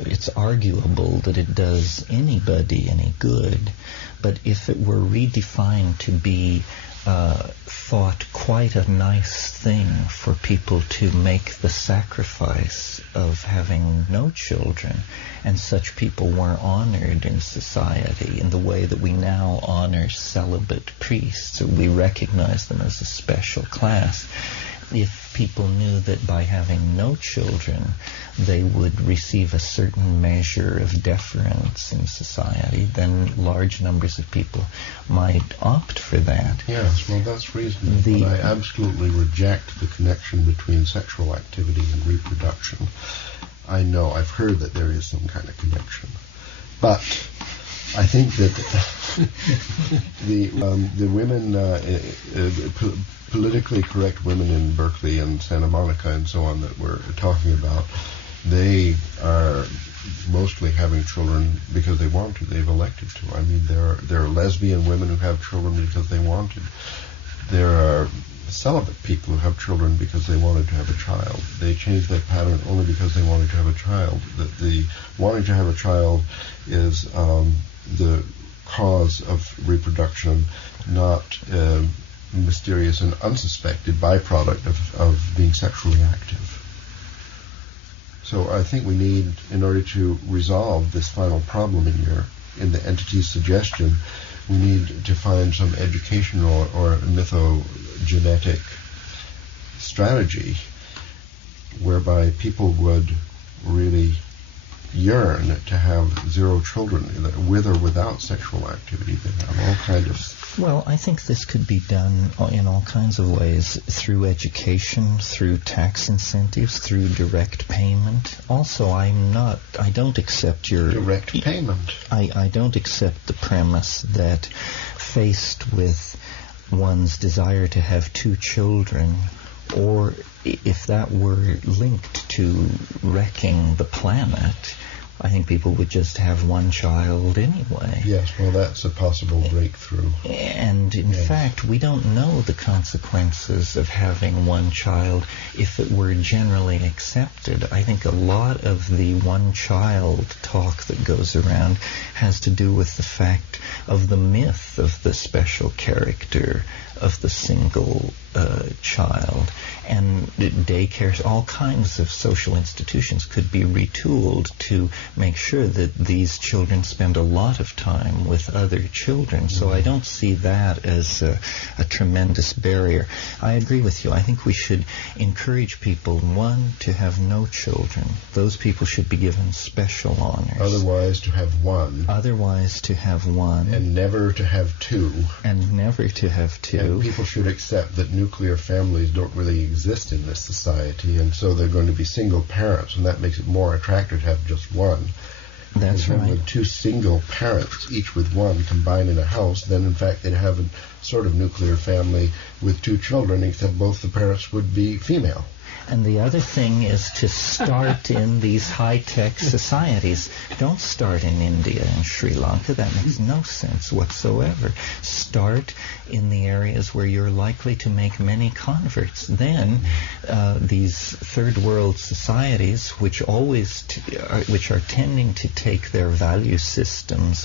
it's arguable that it does anybody any good, but if it were redefined to be thought quite a nice thing for people to make the sacrifice of having no children, and such people were honored in society in the way that we now honor celibate priests. We recognize them as a special class. If people knew that by having no children they would receive a certain measure of deference in society, then large numbers of people might opt for that. Yes, well, that's reasonable. But I absolutely reject the connection between sexual activity and reproduction. I know, I've heard that there is some kind of connection. But I think that the women, politically correct women in Berkeley and Santa Monica and so on that we're talking about, they are mostly having children because they want to. They've elected to. I mean, there are lesbian women who have children because they wanted. There are celibate people who have children because they wanted to have a child. They changed that pattern only because they wanted to have a child. The wanting to have a child is the cause of reproduction, not mysterious and unsuspected byproduct of being sexually active. So I think we need, in order to resolve this final problem in the entity's suggestion, we need to find some educational or mythogenetic strategy whereby people would really yearn to have zero children, with or without sexual activity. They have all kinds of... Well, I think this could be done in all kinds of ways, through education, through tax incentives, through direct payment. Also, I don't accept your... Direct payment? I don't accept the premise that faced with one's desire to have two children, or if that were linked to wrecking the planet, I think people would just have one child anyway. Yes, well, that's a possible breakthrough. And in fact, we don't know the consequences of having one child if it were generally accepted. I think a lot of the one-child talk that goes around has to do with the fact of the myth of the special character of the single child. And daycares, all kinds of social institutions could be retooled to make sure that these children spend a lot of time with other children. So I don't see that as a tremendous barrier. I agree with you. I think we should encourage people, one, to have no children. Those people should be given special honors. Otherwise, to have one. Otherwise, to have one. And never to have two. And never to have two. And people should accept that nuclear families don't really exist in this society, and so they're going to be single parents, and that makes it more attractive to have just one. That's right. With two single parents, each with one, combined in a house, then in fact they'd have a sort of nuclear family with two children, except both the parents would be female. And the other thing is to start in these high-tech societies. Don't start in India and Sri Lanka. That makes no sense whatsoever. Start in the areas where you're likely to make many converts. Then these third-world societies, which are tending to take their value systems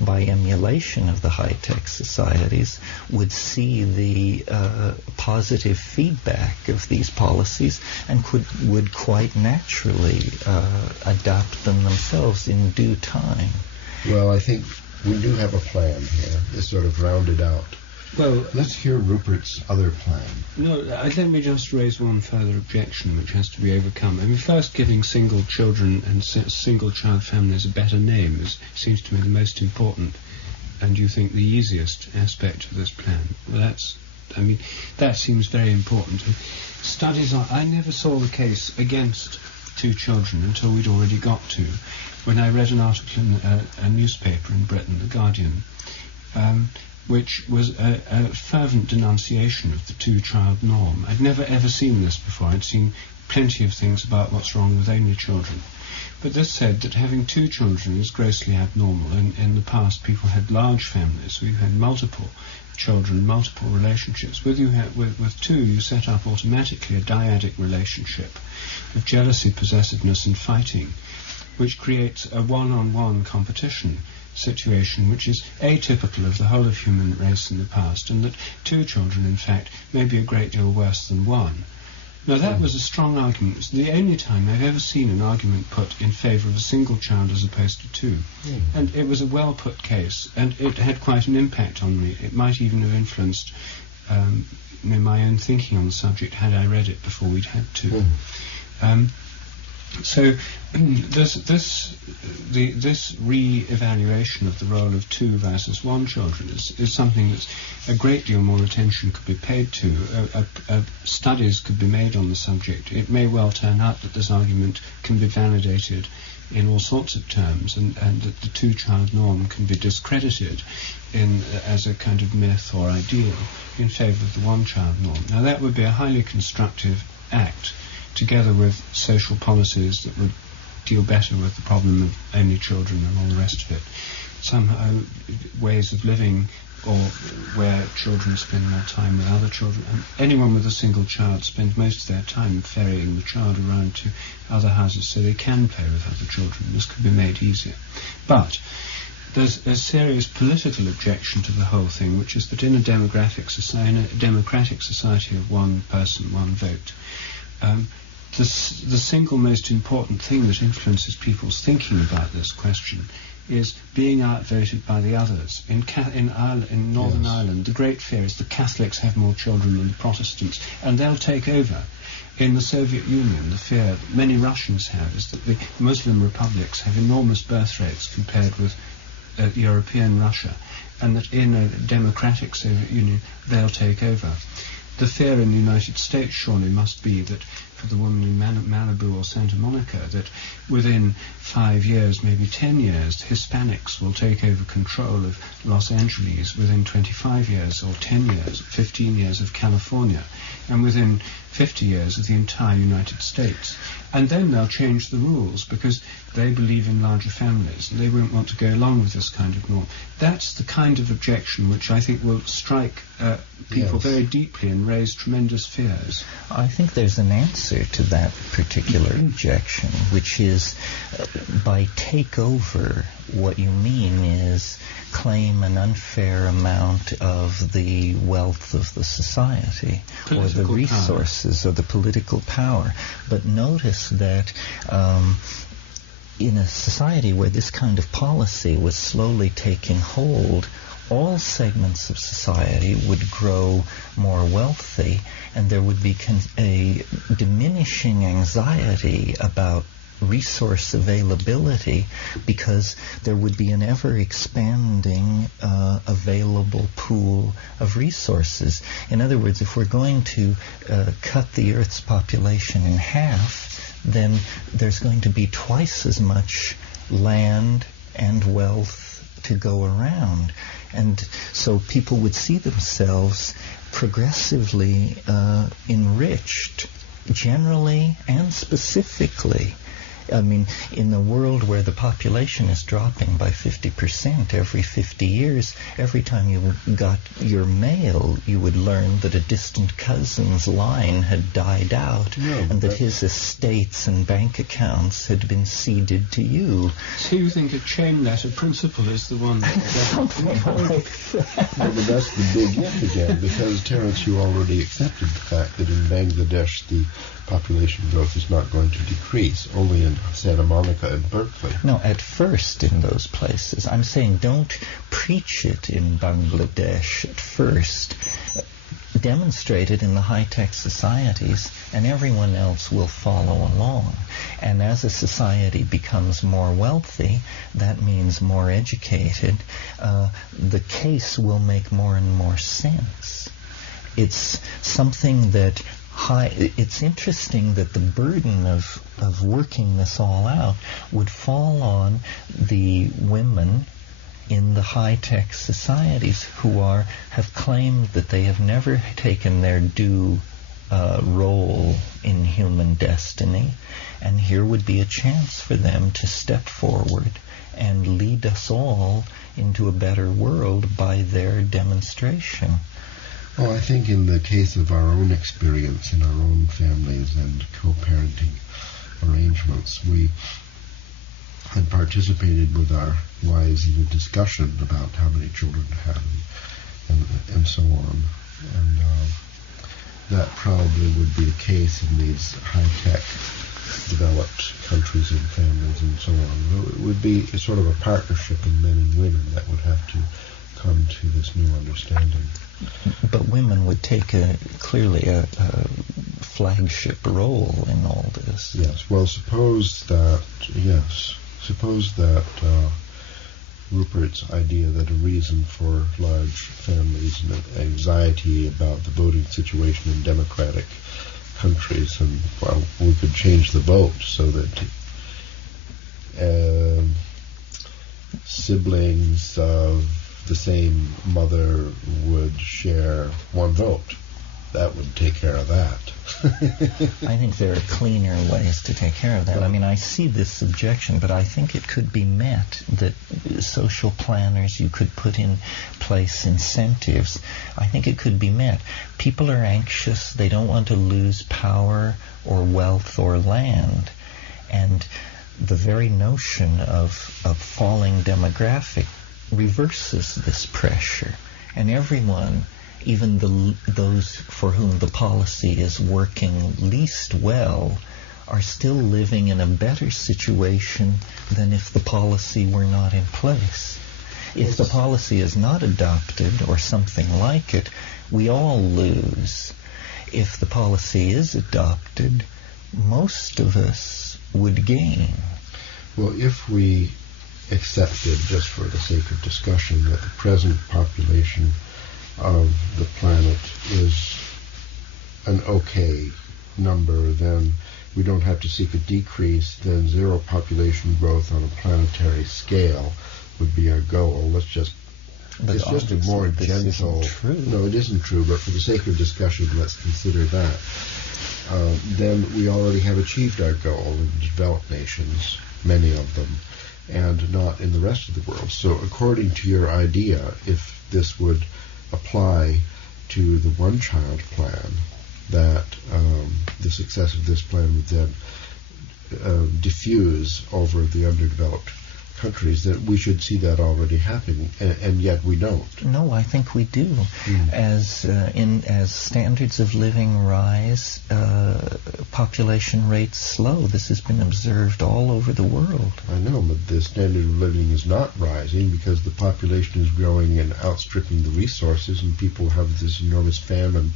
by emulation of the high-tech societies, would see the positive feedback of these policies and would quite naturally adopt them themselves in due time. Well, I think we do have a plan here. It's sort of rounded out. Well, let's hear Rupert's other plan. No, let me just raise one further objection which has to be overcome. I mean, first, giving single children and single-child families a better name seems to me the most important, and you think the easiest aspect of this plan. Well, that seems very important. Studies on... I never saw the case against two children until we'd already got to, when I read an article in a newspaper in Britain, The Guardian, which was a fervent denunciation of the two-child norm. I'd never ever seen this before. I'd seen plenty of things about what's wrong with only children. But this said that having two children is grossly abnormal. In the past, people had large families. We've had multiple children, multiple relationships. With two, you set up automatically a dyadic relationship of jealousy, possessiveness, and fighting, which creates a one-on-one competition situation which is atypical of the whole of human race in the past, and that 2 children, in fact, may be a great deal worse than 1. Now, that was a strong argument. It was the only time I've ever seen an argument put in favour of a single child as opposed to 2. And it was a well-put case, and it had quite an impact on me. It might even have influenced my own thinking on the subject had I read it before we'd had to. So this re-evaluation of the role of 2 versus 1 children is something that's a great deal more attention could be paid to. Studies could be made on the subject. It may well turn out that this argument can be validated in all sorts of terms, and that the 2-child norm can be discredited as a kind of myth or ideal in favour of the 1-child norm. Now, that would be a highly constructive act, together with social policies that would deal better with the problem of only children and all the rest of it. Somehow, ways of living, or where children spend more time with other children. And anyone with a single child spends most of their time ferrying the child around to other houses so they can play with other children. This could be made easier. But there's a serious political objection to the whole thing, which is that in a democratic society of 1 person, 1 vote, the single most important thing that influences people's thinking about this question is being outvoted by the others. In Northern Ireland, the great fear is the Catholics have more children than the Protestants, and they'll take over. In the Soviet Union, the fear many Russians have is that the Muslim republics have enormous birth rates compared with European Russia, and that in a democratic Soviet Union, they'll take over. The fear in the United States surely must be that for the woman in Malibu or Santa Monica, that within 5 years, maybe 10 years, Hispanics will take over control of Los Angeles, within 25 years or 10 years, 15 years of California, and within 50 years of the entire United States. And then they'll change the rules because they believe in larger families and they won't want to go along with this kind of norm. That's the kind of objection which I think will strike people very deeply and raise tremendous fears. I think there's an answer to that particular objection, which is by take over, what you mean is claim an unfair amount of the wealth of the society, or the resources, or the political power. But notice that in a society where this kind of policy was slowly taking hold, all segments of society would grow more wealthy, and there would be a diminishing anxiety about resource availability, because there would be an ever-expanding available pool of resources. In other words, if we're going to cut the Earth's population in half, then there's going to be twice as much land and wealth to go around. And so people would see themselves progressively enriched, generally and specifically. I mean, in a world where the population is dropping by 50% every 50 years, every time you got your mail, you would learn that a distant cousin's line had died out, and that his estates and bank accounts had been ceded to you. So you think a chain letter principle is the one that... Something like that. Well, but that's the big if again, because, Terence, you already accepted the fact that in Bangladesh the population growth is not going to decrease, only in Santa Monica and Berkeley. No, at first in those places. I'm saying don't preach it in Bangladesh at first. Demonstrate it in the high-tech societies, and everyone else will follow along. And as a society becomes more wealthy, that means more educated, the case will make more and more sense. It's something that it's interesting that the burden of working this all out would fall on the women in the high-tech societies who have claimed that they have never taken their due role in human destiny, and here would be a chance for them to step forward and lead us all into a better world by their demonstration. Well, I think in the case of our own experience in our own families and co-parenting arrangements, we and participated with our wives in a discussion about how many children to have and so on. And that probably would be the case in these high-tech developed countries and families and so on. It would be sort of a partnership of men and women that would have to come to this new understanding. But women would take clearly a flagship role in all this. Yes. Well, suppose that Rupert's idea that a reason for large families and anxiety about the voting situation in democratic countries, and well, we could change the vote so that siblings of the same mother would share one vote. That would take care of that. I think there are cleaner ways to take care of that. I mean, I see this objection, but I think it could be met, that social planners, you could put in place incentives. I think it could be met. People are anxious. They don't want to lose power or wealth or land. And the very notion of falling demographic reverses this pressure. And everyone, even those for whom the policy is working least well, are still living in a better situation than if the policy were not in place. If the policy is not adopted, or something like it, we all lose. If the policy is adopted, most of us would gain. Well, if we accepted, just for the sake of discussion, that the present population of the planet is an okay number, then we don't have to seek a decrease, then zero population growth on a planetary scale would be our goal. It's just a more gentle... No, it isn't true, but for the sake of discussion, let's consider that. Then we already have achieved our goal in developed nations, many of them, and not in the rest of the world. So according to your idea, if this would apply to the one-child plan, that the success of this plan would then diffuse over the underdeveloped countries, that we should see that already happening, and yet we don't. No, I think we do. As standards of living rise, population rates slow. This has been observed all over the world. I know, but the standard of living is not rising because the population is growing and outstripping the resources, and people have this enormous famine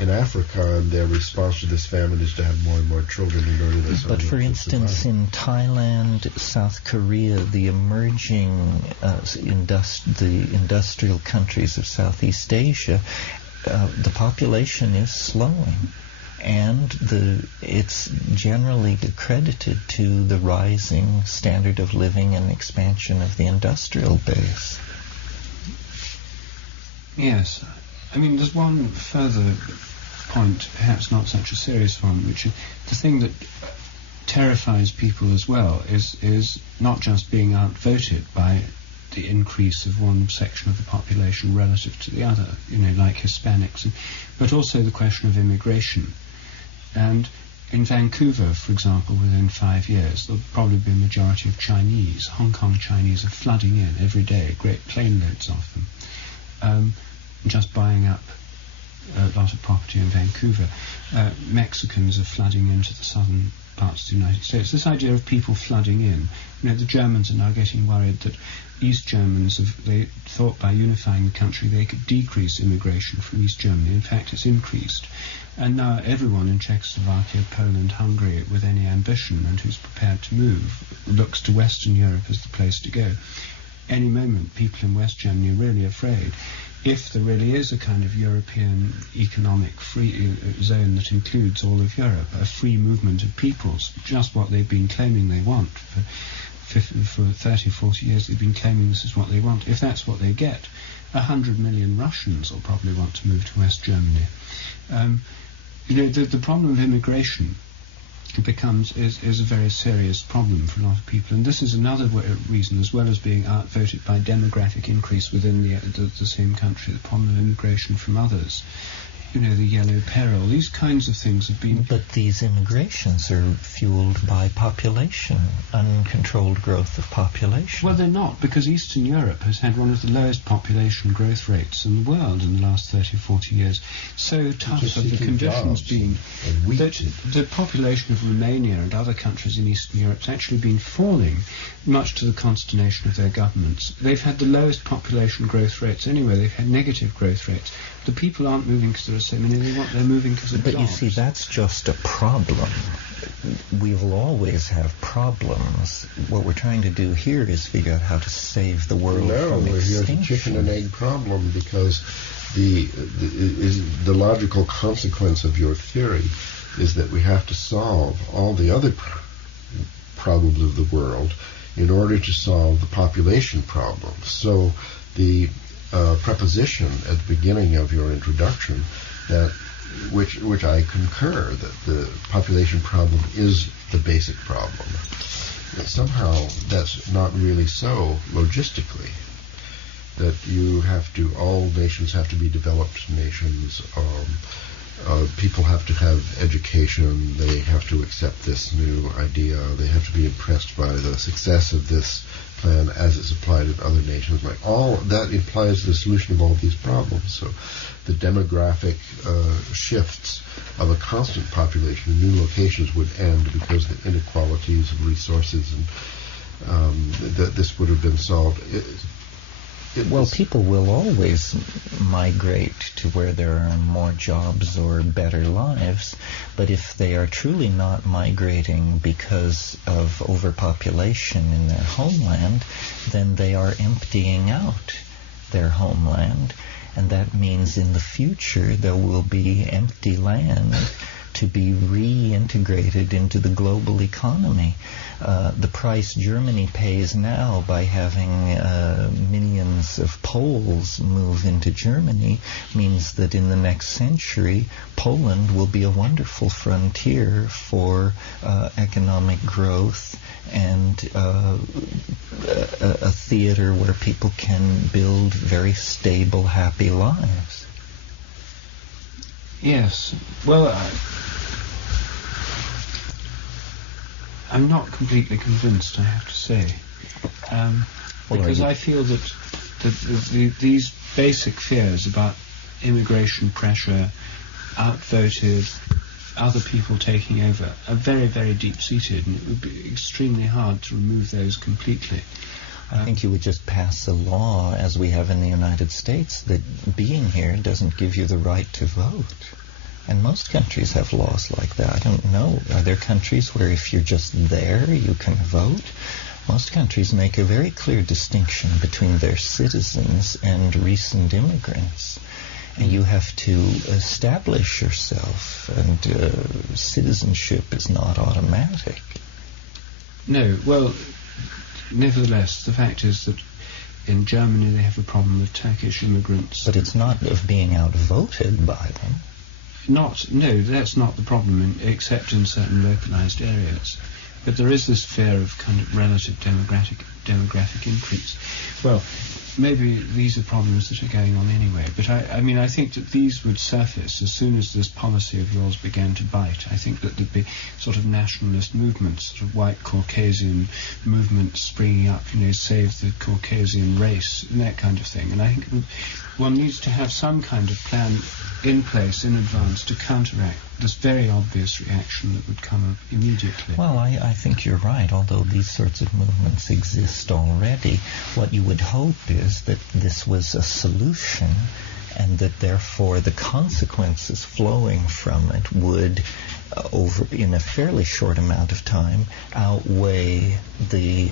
in Africa, and their response to this famine is to have more and more children in order to... But for instance, in Thailand, South Korea, the emerging the industrial countries of Southeast Asia, the population is slowing, and it's generally credited to the rising standard of living and expansion of the industrial base. Yes. I mean, there's one further point, perhaps not such a serious one, which is the thing that terrifies people as well is not just being outvoted by the increase of one section of the population relative to the other, like Hispanics, but also the question of immigration. And in Vancouver, for example, within 5 years, there'll probably be a majority of Chinese. Hong Kong Chinese are flooding in every day, great plane loads of them, just buying up a lot of property in Vancouver. Mexicans are flooding into the southern parts of the United States. This idea of people flooding in, the Germans are now getting worried that East Germans, they thought by unifying the country they could decrease immigration from East Germany. In fact, it's increased. And now everyone in Czechoslovakia, Poland, Hungary, with any ambition and who's prepared to move, looks to Western Europe as the place to go. Any moment, people in West Germany are really afraid. If there really is a kind of European economic free zone that includes all of Europe, a free movement of peoples, just what they've been claiming they want for 30, 40 years, they've been claiming this is what they want. If that's what they get, 100 million Russians will probably want to move to West Germany. The problem of immigration is a very serious problem for a lot of people, and this is another reason, as well as being outvoted by demographic increase within the same country, the problem of immigration from others the yellow peril. These kinds of things have been... But these immigrations are fueled by population, uncontrolled growth of population. Well, they're not, because Eastern Europe has had one of the lowest population growth rates in the world in the last 30 or 40 years. So tough have the conditions been that the population of Romania and other countries in Eastern Europe has actually been falling, much to the consternation of their governments. They've had the lowest population growth rates anyway. They've had negative growth rates. The people aren't moving because there are so many. They're moving because of jobs. But you see, that's just a problem. We will always have problems. What we're trying to do here is figure out how to save the world from extinction. Here's a chicken and egg problem, because the logical consequence of your theory is that we have to solve all the other problems of the world in order to solve the population problem. So the preposition at the beginning of your introduction, that which I concur, that the population problem is the basic problem. Somehow that's not really so logistically. That all nations have to be developed nations. People have to have education. They have to accept this new idea. They have to be impressed by the success of this plan as it's applied in other nations. All that implies the solution of all these problems. So the demographic shifts of a constant population in new locations would end because the inequalities of resources and this would have been solved. People will always migrate to where there are more jobs or better lives, but if they are truly not migrating because of overpopulation in their homeland, then they are emptying out their homeland, and that means in the future there will be empty land to be reintegrated into the global economy. The price Germany pays now by having millions of Poles move into Germany means that in the next century, Poland will be a wonderful frontier for economic growth and a theater where people can build very stable, happy lives. Yes. Well, I'm not completely convinced, I have to say, because I feel that these basic fears about immigration pressure, outvoted, other people taking over, are very, very deep-seated, and it would be extremely hard to remove those completely. I think you would just pass a law, as we have in the United States, that being here doesn't give you the right to vote. And most countries have laws like that. I don't know. Are there countries where if you're just there, you can vote? Most countries make a very clear distinction between their citizens and recent immigrants. And you have to establish yourself, and citizenship is not automatic. No, well, nevertheless, the fact is that in Germany they have a problem with Turkish immigrants. But it's not of being outvoted by them. No, that's not the problem, except in certain localized areas. But there is this fear of kind of relative demographic increase. Well, maybe these are problems that are going on anyway, but I think that these would surface as soon as this policy of yours began to bite. I think that there'd be sort of nationalist movements, sort of white Caucasian movements springing up, save the Caucasian race, and that kind of thing. And I think one needs to have some kind of plan in place in advance to counteract this very obvious reaction that would come up immediately. Well, I think you're right, although these sorts of movements exist already. What you would hope is that this was a solution, and that therefore the consequences flowing from it would, in a fairly short amount of time, outweigh the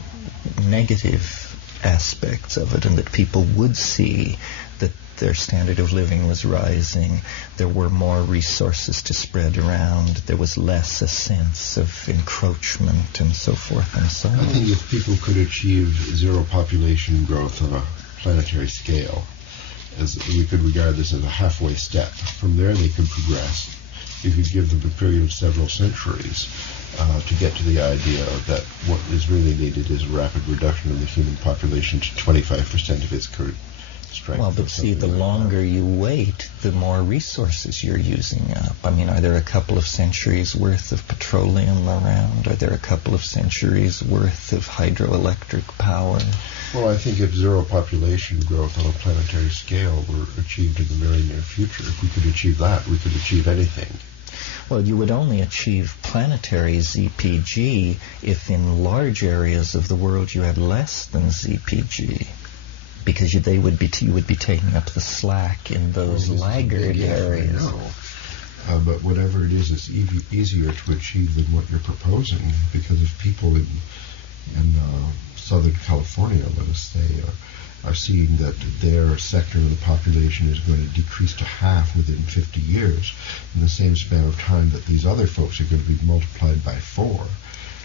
negative aspects of it, and that people would see that their standard of living was rising, there were more resources to spread around, there was less a sense of encroachment and so forth and so on. I think if people could achieve zero population growth on a planetary scale, as we could regard this as a halfway step, from there they could progress. You could give them a period of several centuries to get to the idea that what is really needed is a rapid reduction in the human population to 25% of its current strength. Well, but see, the longer you wait, the more resources you're using up. I mean, are there a couple of centuries worth of petroleum around? Are there a couple of centuries worth of hydroelectric power? Well, I think if zero population growth on a planetary scale were achieved in the very near future, if we could achieve that, we could achieve anything. Well, you would only achieve planetary ZPG if in large areas of the world you had less than ZPG, because you would be taking up the slack in those laggard areas. But whatever it is, it's easier to achieve than what you're proposing, because if people in Southern California, let us say, are seeing that their sector of the population is going to decrease to half within 50 years, in the same span of time that these other folks are going to be multiplied by 4,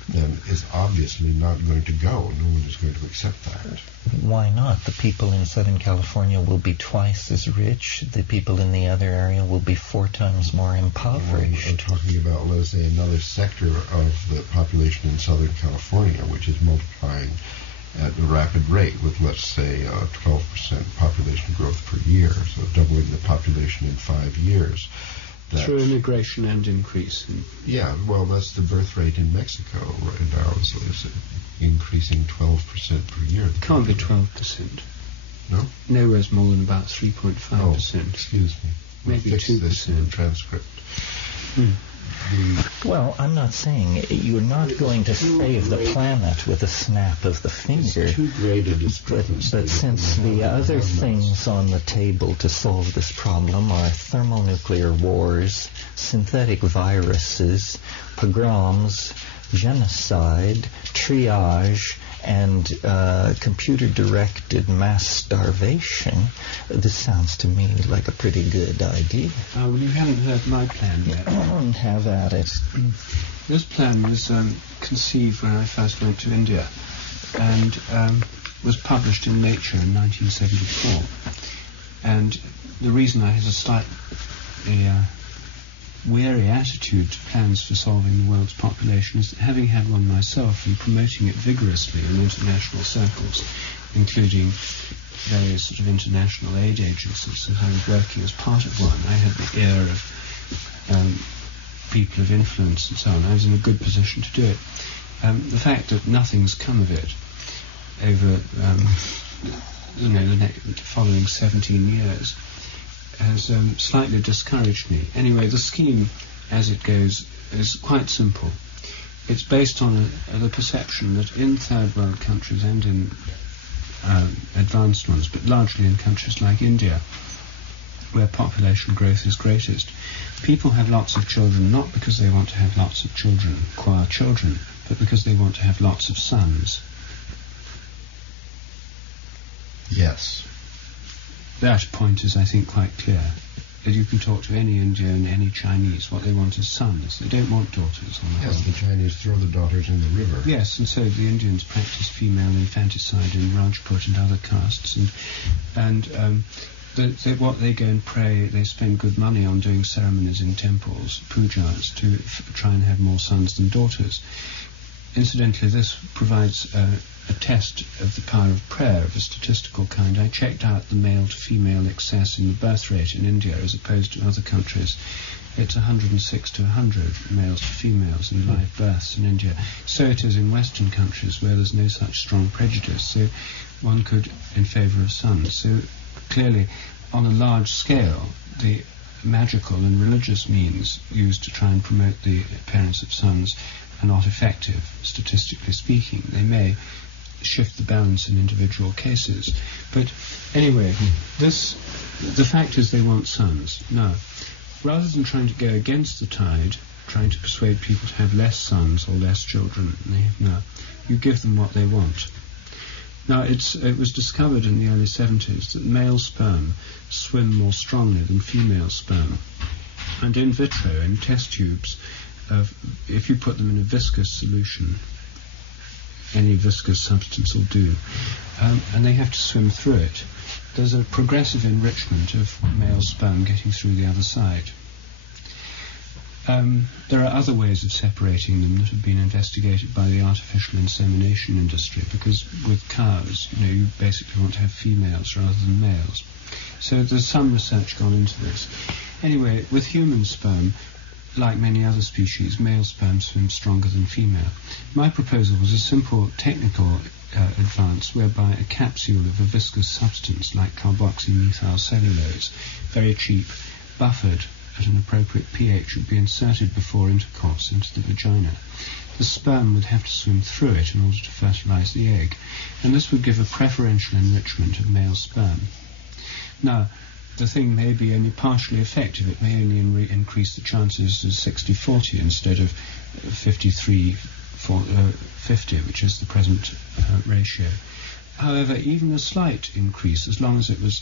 then it's obviously not going to go. No one is going to accept that. Why not? The people in Southern California will be twice as rich. The people in the other area will be 4 times more impoverished. I'm talking about, let us say, another sector of the population in Southern California, which is multiplying at a rapid rate with, let's say, 12% population growth per year, so doubling the population in 5 years. Through immigration and increase. Yeah, well, that's the birth rate in Mexico right now. Is increasing 12% per year. Can't be 12%. No? Nowhere's more than about 3.5%. Oh, excuse me. Maybe we'll fix 2%. This in the transcript. Well, I'm not saying you're not going to save the planet with a snap of the finger. It's too great a discrepancy. But since the other things on the table to solve this problem are thermonuclear wars, synthetic viruses, pogroms, genocide, triage, and computer-directed mass starvation, this sounds to me like a pretty good idea. Well, you haven't heard my plan yet. Have at it. This plan was conceived when I first went to India and was published in Nature in 1974. And the reason I had a slightly wary attitude to plans for solving the world's population is that, having had one myself and promoting it vigorously in international circles, including various sort of international aid agencies, that I was working as part of one, I had the ear of people of influence and so on. I was in a good position to do it. The fact that nothing's come of it over the following 17 years has slightly discouraged me. Anyway, the scheme, as it goes, is quite simple. It's based on the perception that in third world countries and in advanced ones, but largely in countries like India, where population growth is greatest, people have lots of children not because they want to have lots of children, acquire children, but because they want to have lots of sons. Yes. That point is, I think, quite clear. That you can talk to any Indian, any Chinese, what they want is sons. They don't want daughters on the whole. Yes, the Chinese throw the daughters in the river. Yes, and so the Indians practice female infanticide in Rajput and other castes, and what they go and pray, they spend good money on doing ceremonies in temples, pujas, to try and have more sons than daughters. Incidentally, this provides a test of the power of prayer of a statistical kind. I checked out the male-to-female excess in the birth rate in India as opposed to other countries. It's 106 to 100 males to females in live births in India. So it is in Western countries where there's no such strong prejudice. So one could, in favour of sons. So clearly, on a large scale, the magical and religious means used to try and promote the appearance of sons are not effective, statistically speaking. They may shift the balance in individual cases. But anyway, the fact is they want sons. Now, rather than trying to go against the tide, trying to persuade people to have less sons or less children than they have now, you give them what they want. Now, it was discovered in the early 70s that male sperm swim more strongly than female sperm. And in vitro, in test tubes, if you put them in a viscous solution, any viscous substance will do, and they have to swim through it, there's a progressive enrichment of male sperm getting through the other side. There are other ways of separating them that have been investigated by the artificial insemination industry, because with cows, you basically want to have females rather than males. So there's some research gone into this. Anyway, with human sperm, like many other species, male sperm swims stronger than female. My proposal was a simple technical advance whereby a capsule of a viscous substance like carboxymethyl cellulose, very cheap, buffered at an appropriate pH, would be inserted before intercourse into the vagina. The sperm would have to swim through it in order to fertilize the egg, and this would give a preferential enrichment of male sperm. Now, the thing may be only partially effective. It may only increase the chances to 60-40 instead of 53-50, which is the present ratio. However, even a slight increase, as long as it was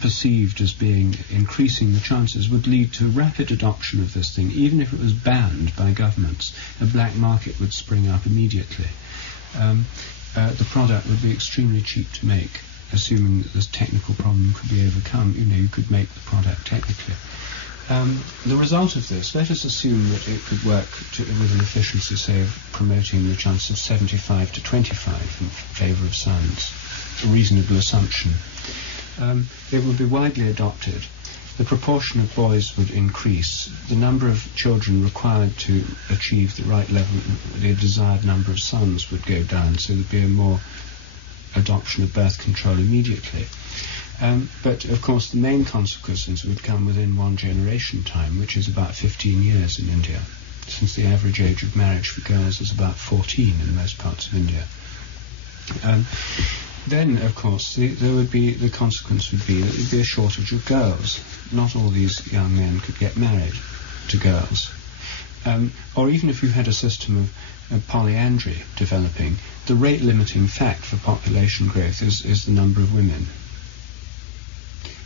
perceived as being increasing the chances, would lead to rapid adoption of this thing. Even if it was banned by governments, a black market would spring up immediately. The product would be extremely cheap to make, assuming that this technical problem could be overcome. You could make the product technically. The result of this, let us assume that it could work with an efficiency, say, of promoting the chance of 75 to 25 in favour of science, a reasonable assumption. It would be widely adopted. The proportion of boys would increase. The number of children required to achieve the right level, the desired number of sons, would go down, so there'd be a more adoption of birth control immediately. But of course the main consequences would come within one generation time, which is about 15 years in India, since the average age of marriage for girls is about 14 in most parts of India. Then, of course, the consequence would be that there would be a shortage of girls. Not all these young men could get married to girls. Or even if you had a system of polyandry developing, the rate-limiting fact for population growth is the number of women.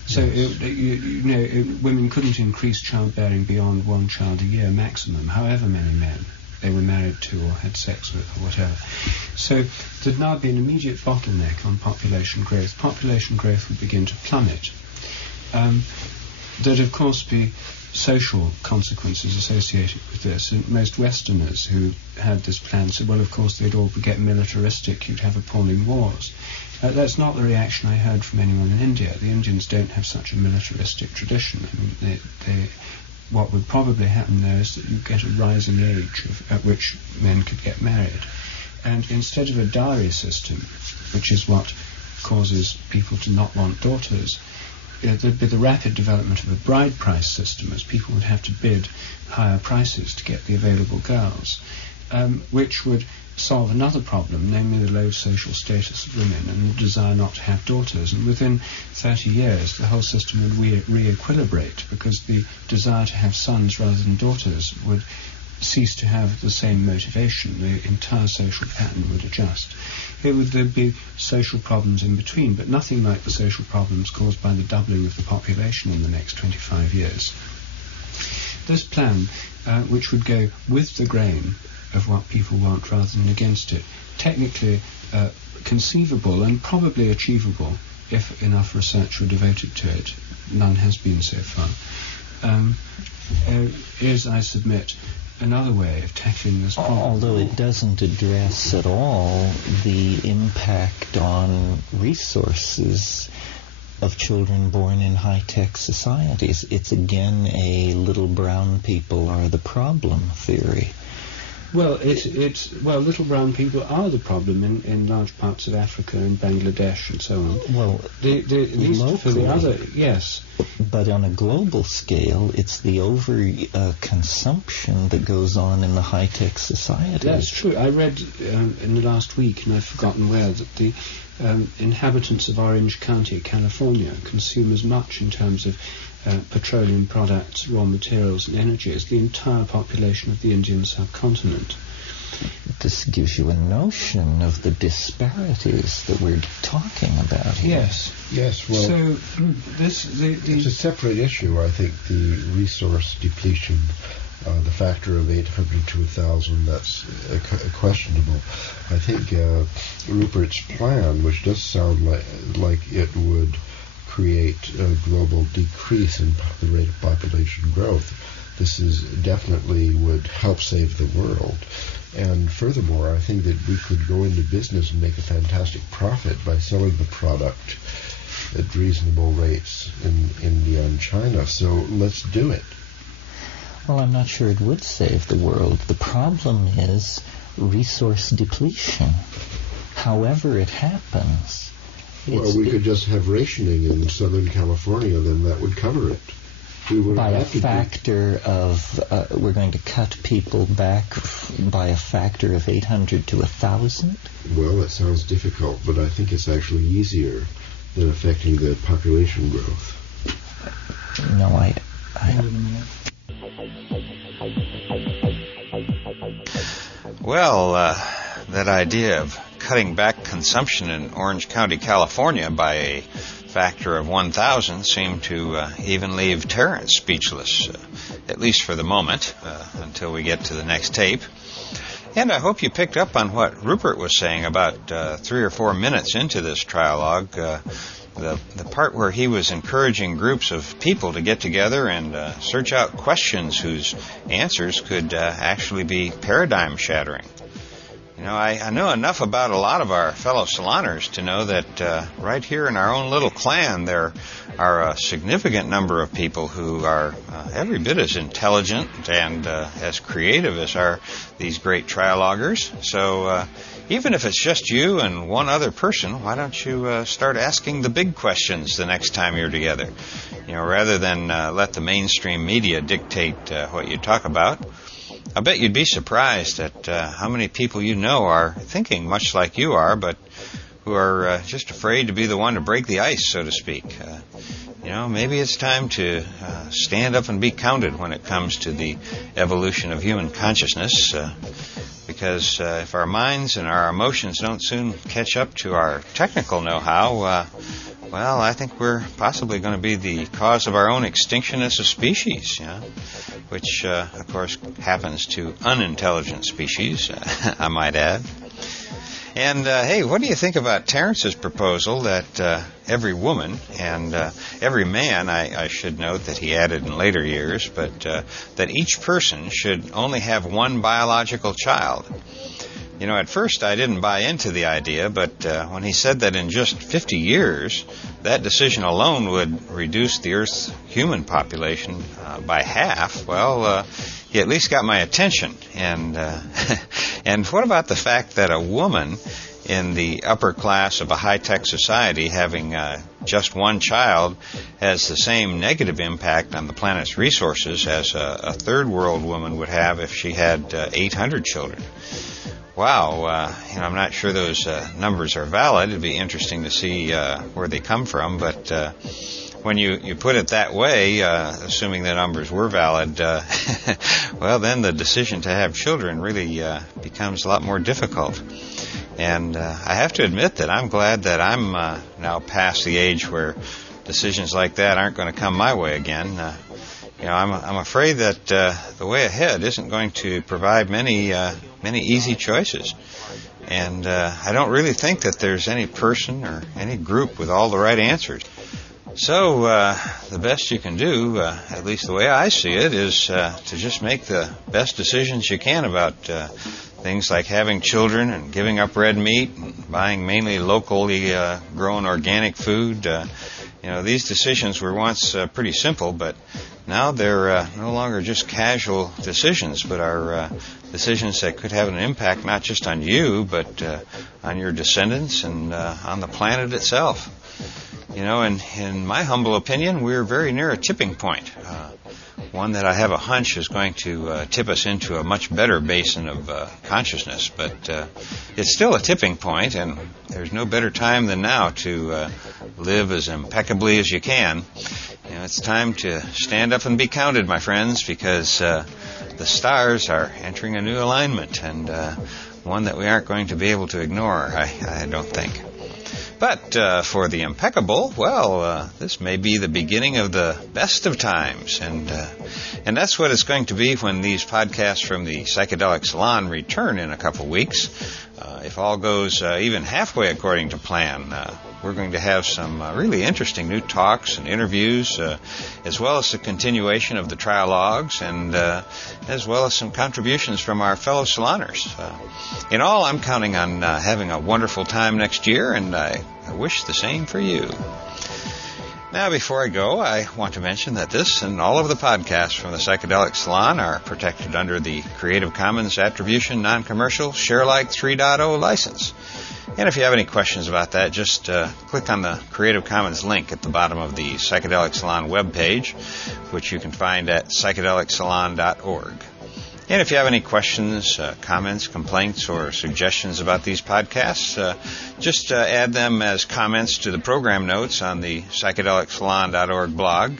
So, women couldn't increase childbearing beyond one child a year maximum, however many men they were married to or had sex with or whatever. So there'd now be an immediate bottleneck on population growth. Population growth would begin to plummet. There'd of course be social consequences associated with this, and most Westerners who had this plan said, well, of course they'd all get militaristic, you'd have appalling wars. That's not the reaction I heard from anyone in India. The Indians don't have such a militaristic tradition. I mean, what would probably happen there is that you get a rising age at which men could get married. And instead of a dowry system, which is what causes people to not want daughters, there'd be the rapid development of a bride price system, as people would have to bid higher prices to get the available girls, which would solve another problem, namely the low social status of women and the desire not to have daughters. And within 30 years, the whole system would re-equilibrate, because the desire to have sons rather than daughters would cease to have the same motivation. The entire social pattern would adjust. There'd be social problems in between, but nothing like the social problems caused by the doubling of the population in the next 25 years. This plan, which would go with the grain of what people want rather than against it, technically conceivable and probably achievable if enough research were devoted to it. None has been so far. Is, I submit, another way of tackling this problem. Although it doesn't address at all the impact on resources of children born in high-tech societies. It's again a little brown people are the problem theory. Well, little brown people are the problem in large parts of Africa and Bangladesh and so on. Well, locally, for the other, yes. But on a global scale, it's the over-consumption that goes on in the high-tech society. That's true. I read in the last week, and I've forgotten where, that the inhabitants of Orange County, California, consume as much in terms of petroleum products, raw materials and energy as the entire population of the Indian subcontinent. This gives you a notion of the disparities that we're talking about here. Yes. Well, so it's a separate issue. I think the resource depletion, the factor of 800 to 1,000, that's questionable. I think Rupert's plan, which does sound like it would create a global decrease in the rate of population growth, this is definitely would help save the world. And furthermore, I think that we could go into business and make a fantastic profit by selling the product at reasonable rates in India and China. So let's do it. Well, I'm not sure it would save the world. The problem is resource depletion. However it happens. Well, we could just have rationing in Southern California, then that would cover it. By a factor of, we're going to cut people back by a factor of 800 to 1,000? Well, that sounds difficult, but I think it's actually easier than affecting the population growth. No, I Well, that idea of cutting back consumption in Orange County, California by a factor of 1,000 seemed to even leave Terence speechless, at least for the moment, until we get to the next tape. And I hope you picked up on what Rupert was saying about 3 or 4 minutes into this trialogue, the part where he was encouraging groups of people to get together and search out questions whose answers could actually be paradigm-shattering. You know, I know enough about a lot of our fellow saloners to know that right here in our own little clan there are a significant number of people who are every bit as intelligent and as creative as are these great trialoguers. So even if it's just you and one other person, why don't you start asking the big questions the next time you're together? You know, rather than let the mainstream media dictate what you talk about. I bet you'd be surprised at how many people you know are thinking much like you are, but who are just afraid to be the one to break the ice, so to speak. You know, maybe it's time to stand up and be counted when it comes to the evolution of human consciousness, because if our minds and our emotions don't soon catch up to our technical know-how, well, I think we're possibly going to be the cause of our own extinction as a species, you know, which, of course, happens to unintelligent species, I might add. And, hey, what do you think about Terence's proposal that every woman and every man, I should note that he added in later years, but that each person should only have one biological child? You know, at first I didn't buy into the idea, but when he said that in just 50 years, that decision alone would reduce the Earth's human population by half, well, he at least got my attention. And and what about the fact that a woman in the upper class of a high-tech society having just one child has the same negative impact on the planet's resources as a third world woman would have if she had 800 children? Wow, you know, I'm not sure those numbers are valid. It'd be interesting to see where they come from, but when you put it that way, assuming the numbers were valid, well, then the decision to have children really becomes a lot more difficult. And I have to admit that I'm glad that I'm now past the age where decisions like that aren't going to come my way again. You know, I'm afraid that the way ahead isn't going to provide many easy choices. And I don't really think that there's any person or any group with all the right answers. So the best you can do, at least the way I see it, is to just make the best decisions you can about things like having children and giving up red meat and buying mainly locally grown organic food. You know, these decisions were once pretty simple, but now they're no longer just casual decisions, but are decisions that could have an impact not just on you, but on your descendants and on the planet itself. You know, and in my humble opinion, we're very near a tipping point, one that I have a hunch is going to tip us into a much better basin of consciousness. But it's still a tipping point, and there's no better time than now to live as impeccably as you can. You know, it's time to stand up and be counted, my friends, because the stars are entering a new alignment, and one that we aren't going to be able to ignore, I don't think. But for the impeccable, well, this may be the beginning of the best of times, and that's what it's going to be when these podcasts from the Psychedelic Salon return in a couple weeks. If all goes even halfway according to plan, we're going to have some really interesting new talks and interviews, as well as a continuation of the Trialogues, and as well as some contributions from our fellow saloners. In all, I'm counting on having a wonderful time next year, and I wish the same for you. Now, before I go, I want to mention that this and all of the podcasts from the Psychedelic Salon are protected under the Creative Commons Attribution Non-Commercial Sharealike 3.0 license. And if you have any questions about that, just click on the Creative Commons link at the bottom of the Psychedelic Salon webpage, which you can find at psychedelicsalon.org. And if you have any questions, comments, complaints, or suggestions about these podcasts, just add them as comments to the program notes on the psychedelicsalon.org blog,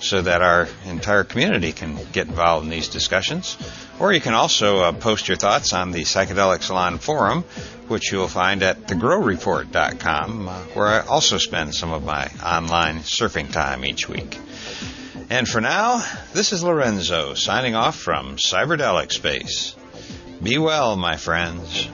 so that our entire community can get involved in these discussions. Or you can also post your thoughts on the Psychedelic Salon forum, which you'll find at thegrowreport.com, where I also spend some of my online surfing time each week. And for now, this is Lorenzo signing off from Cyberdelic Space. Be well, my friends.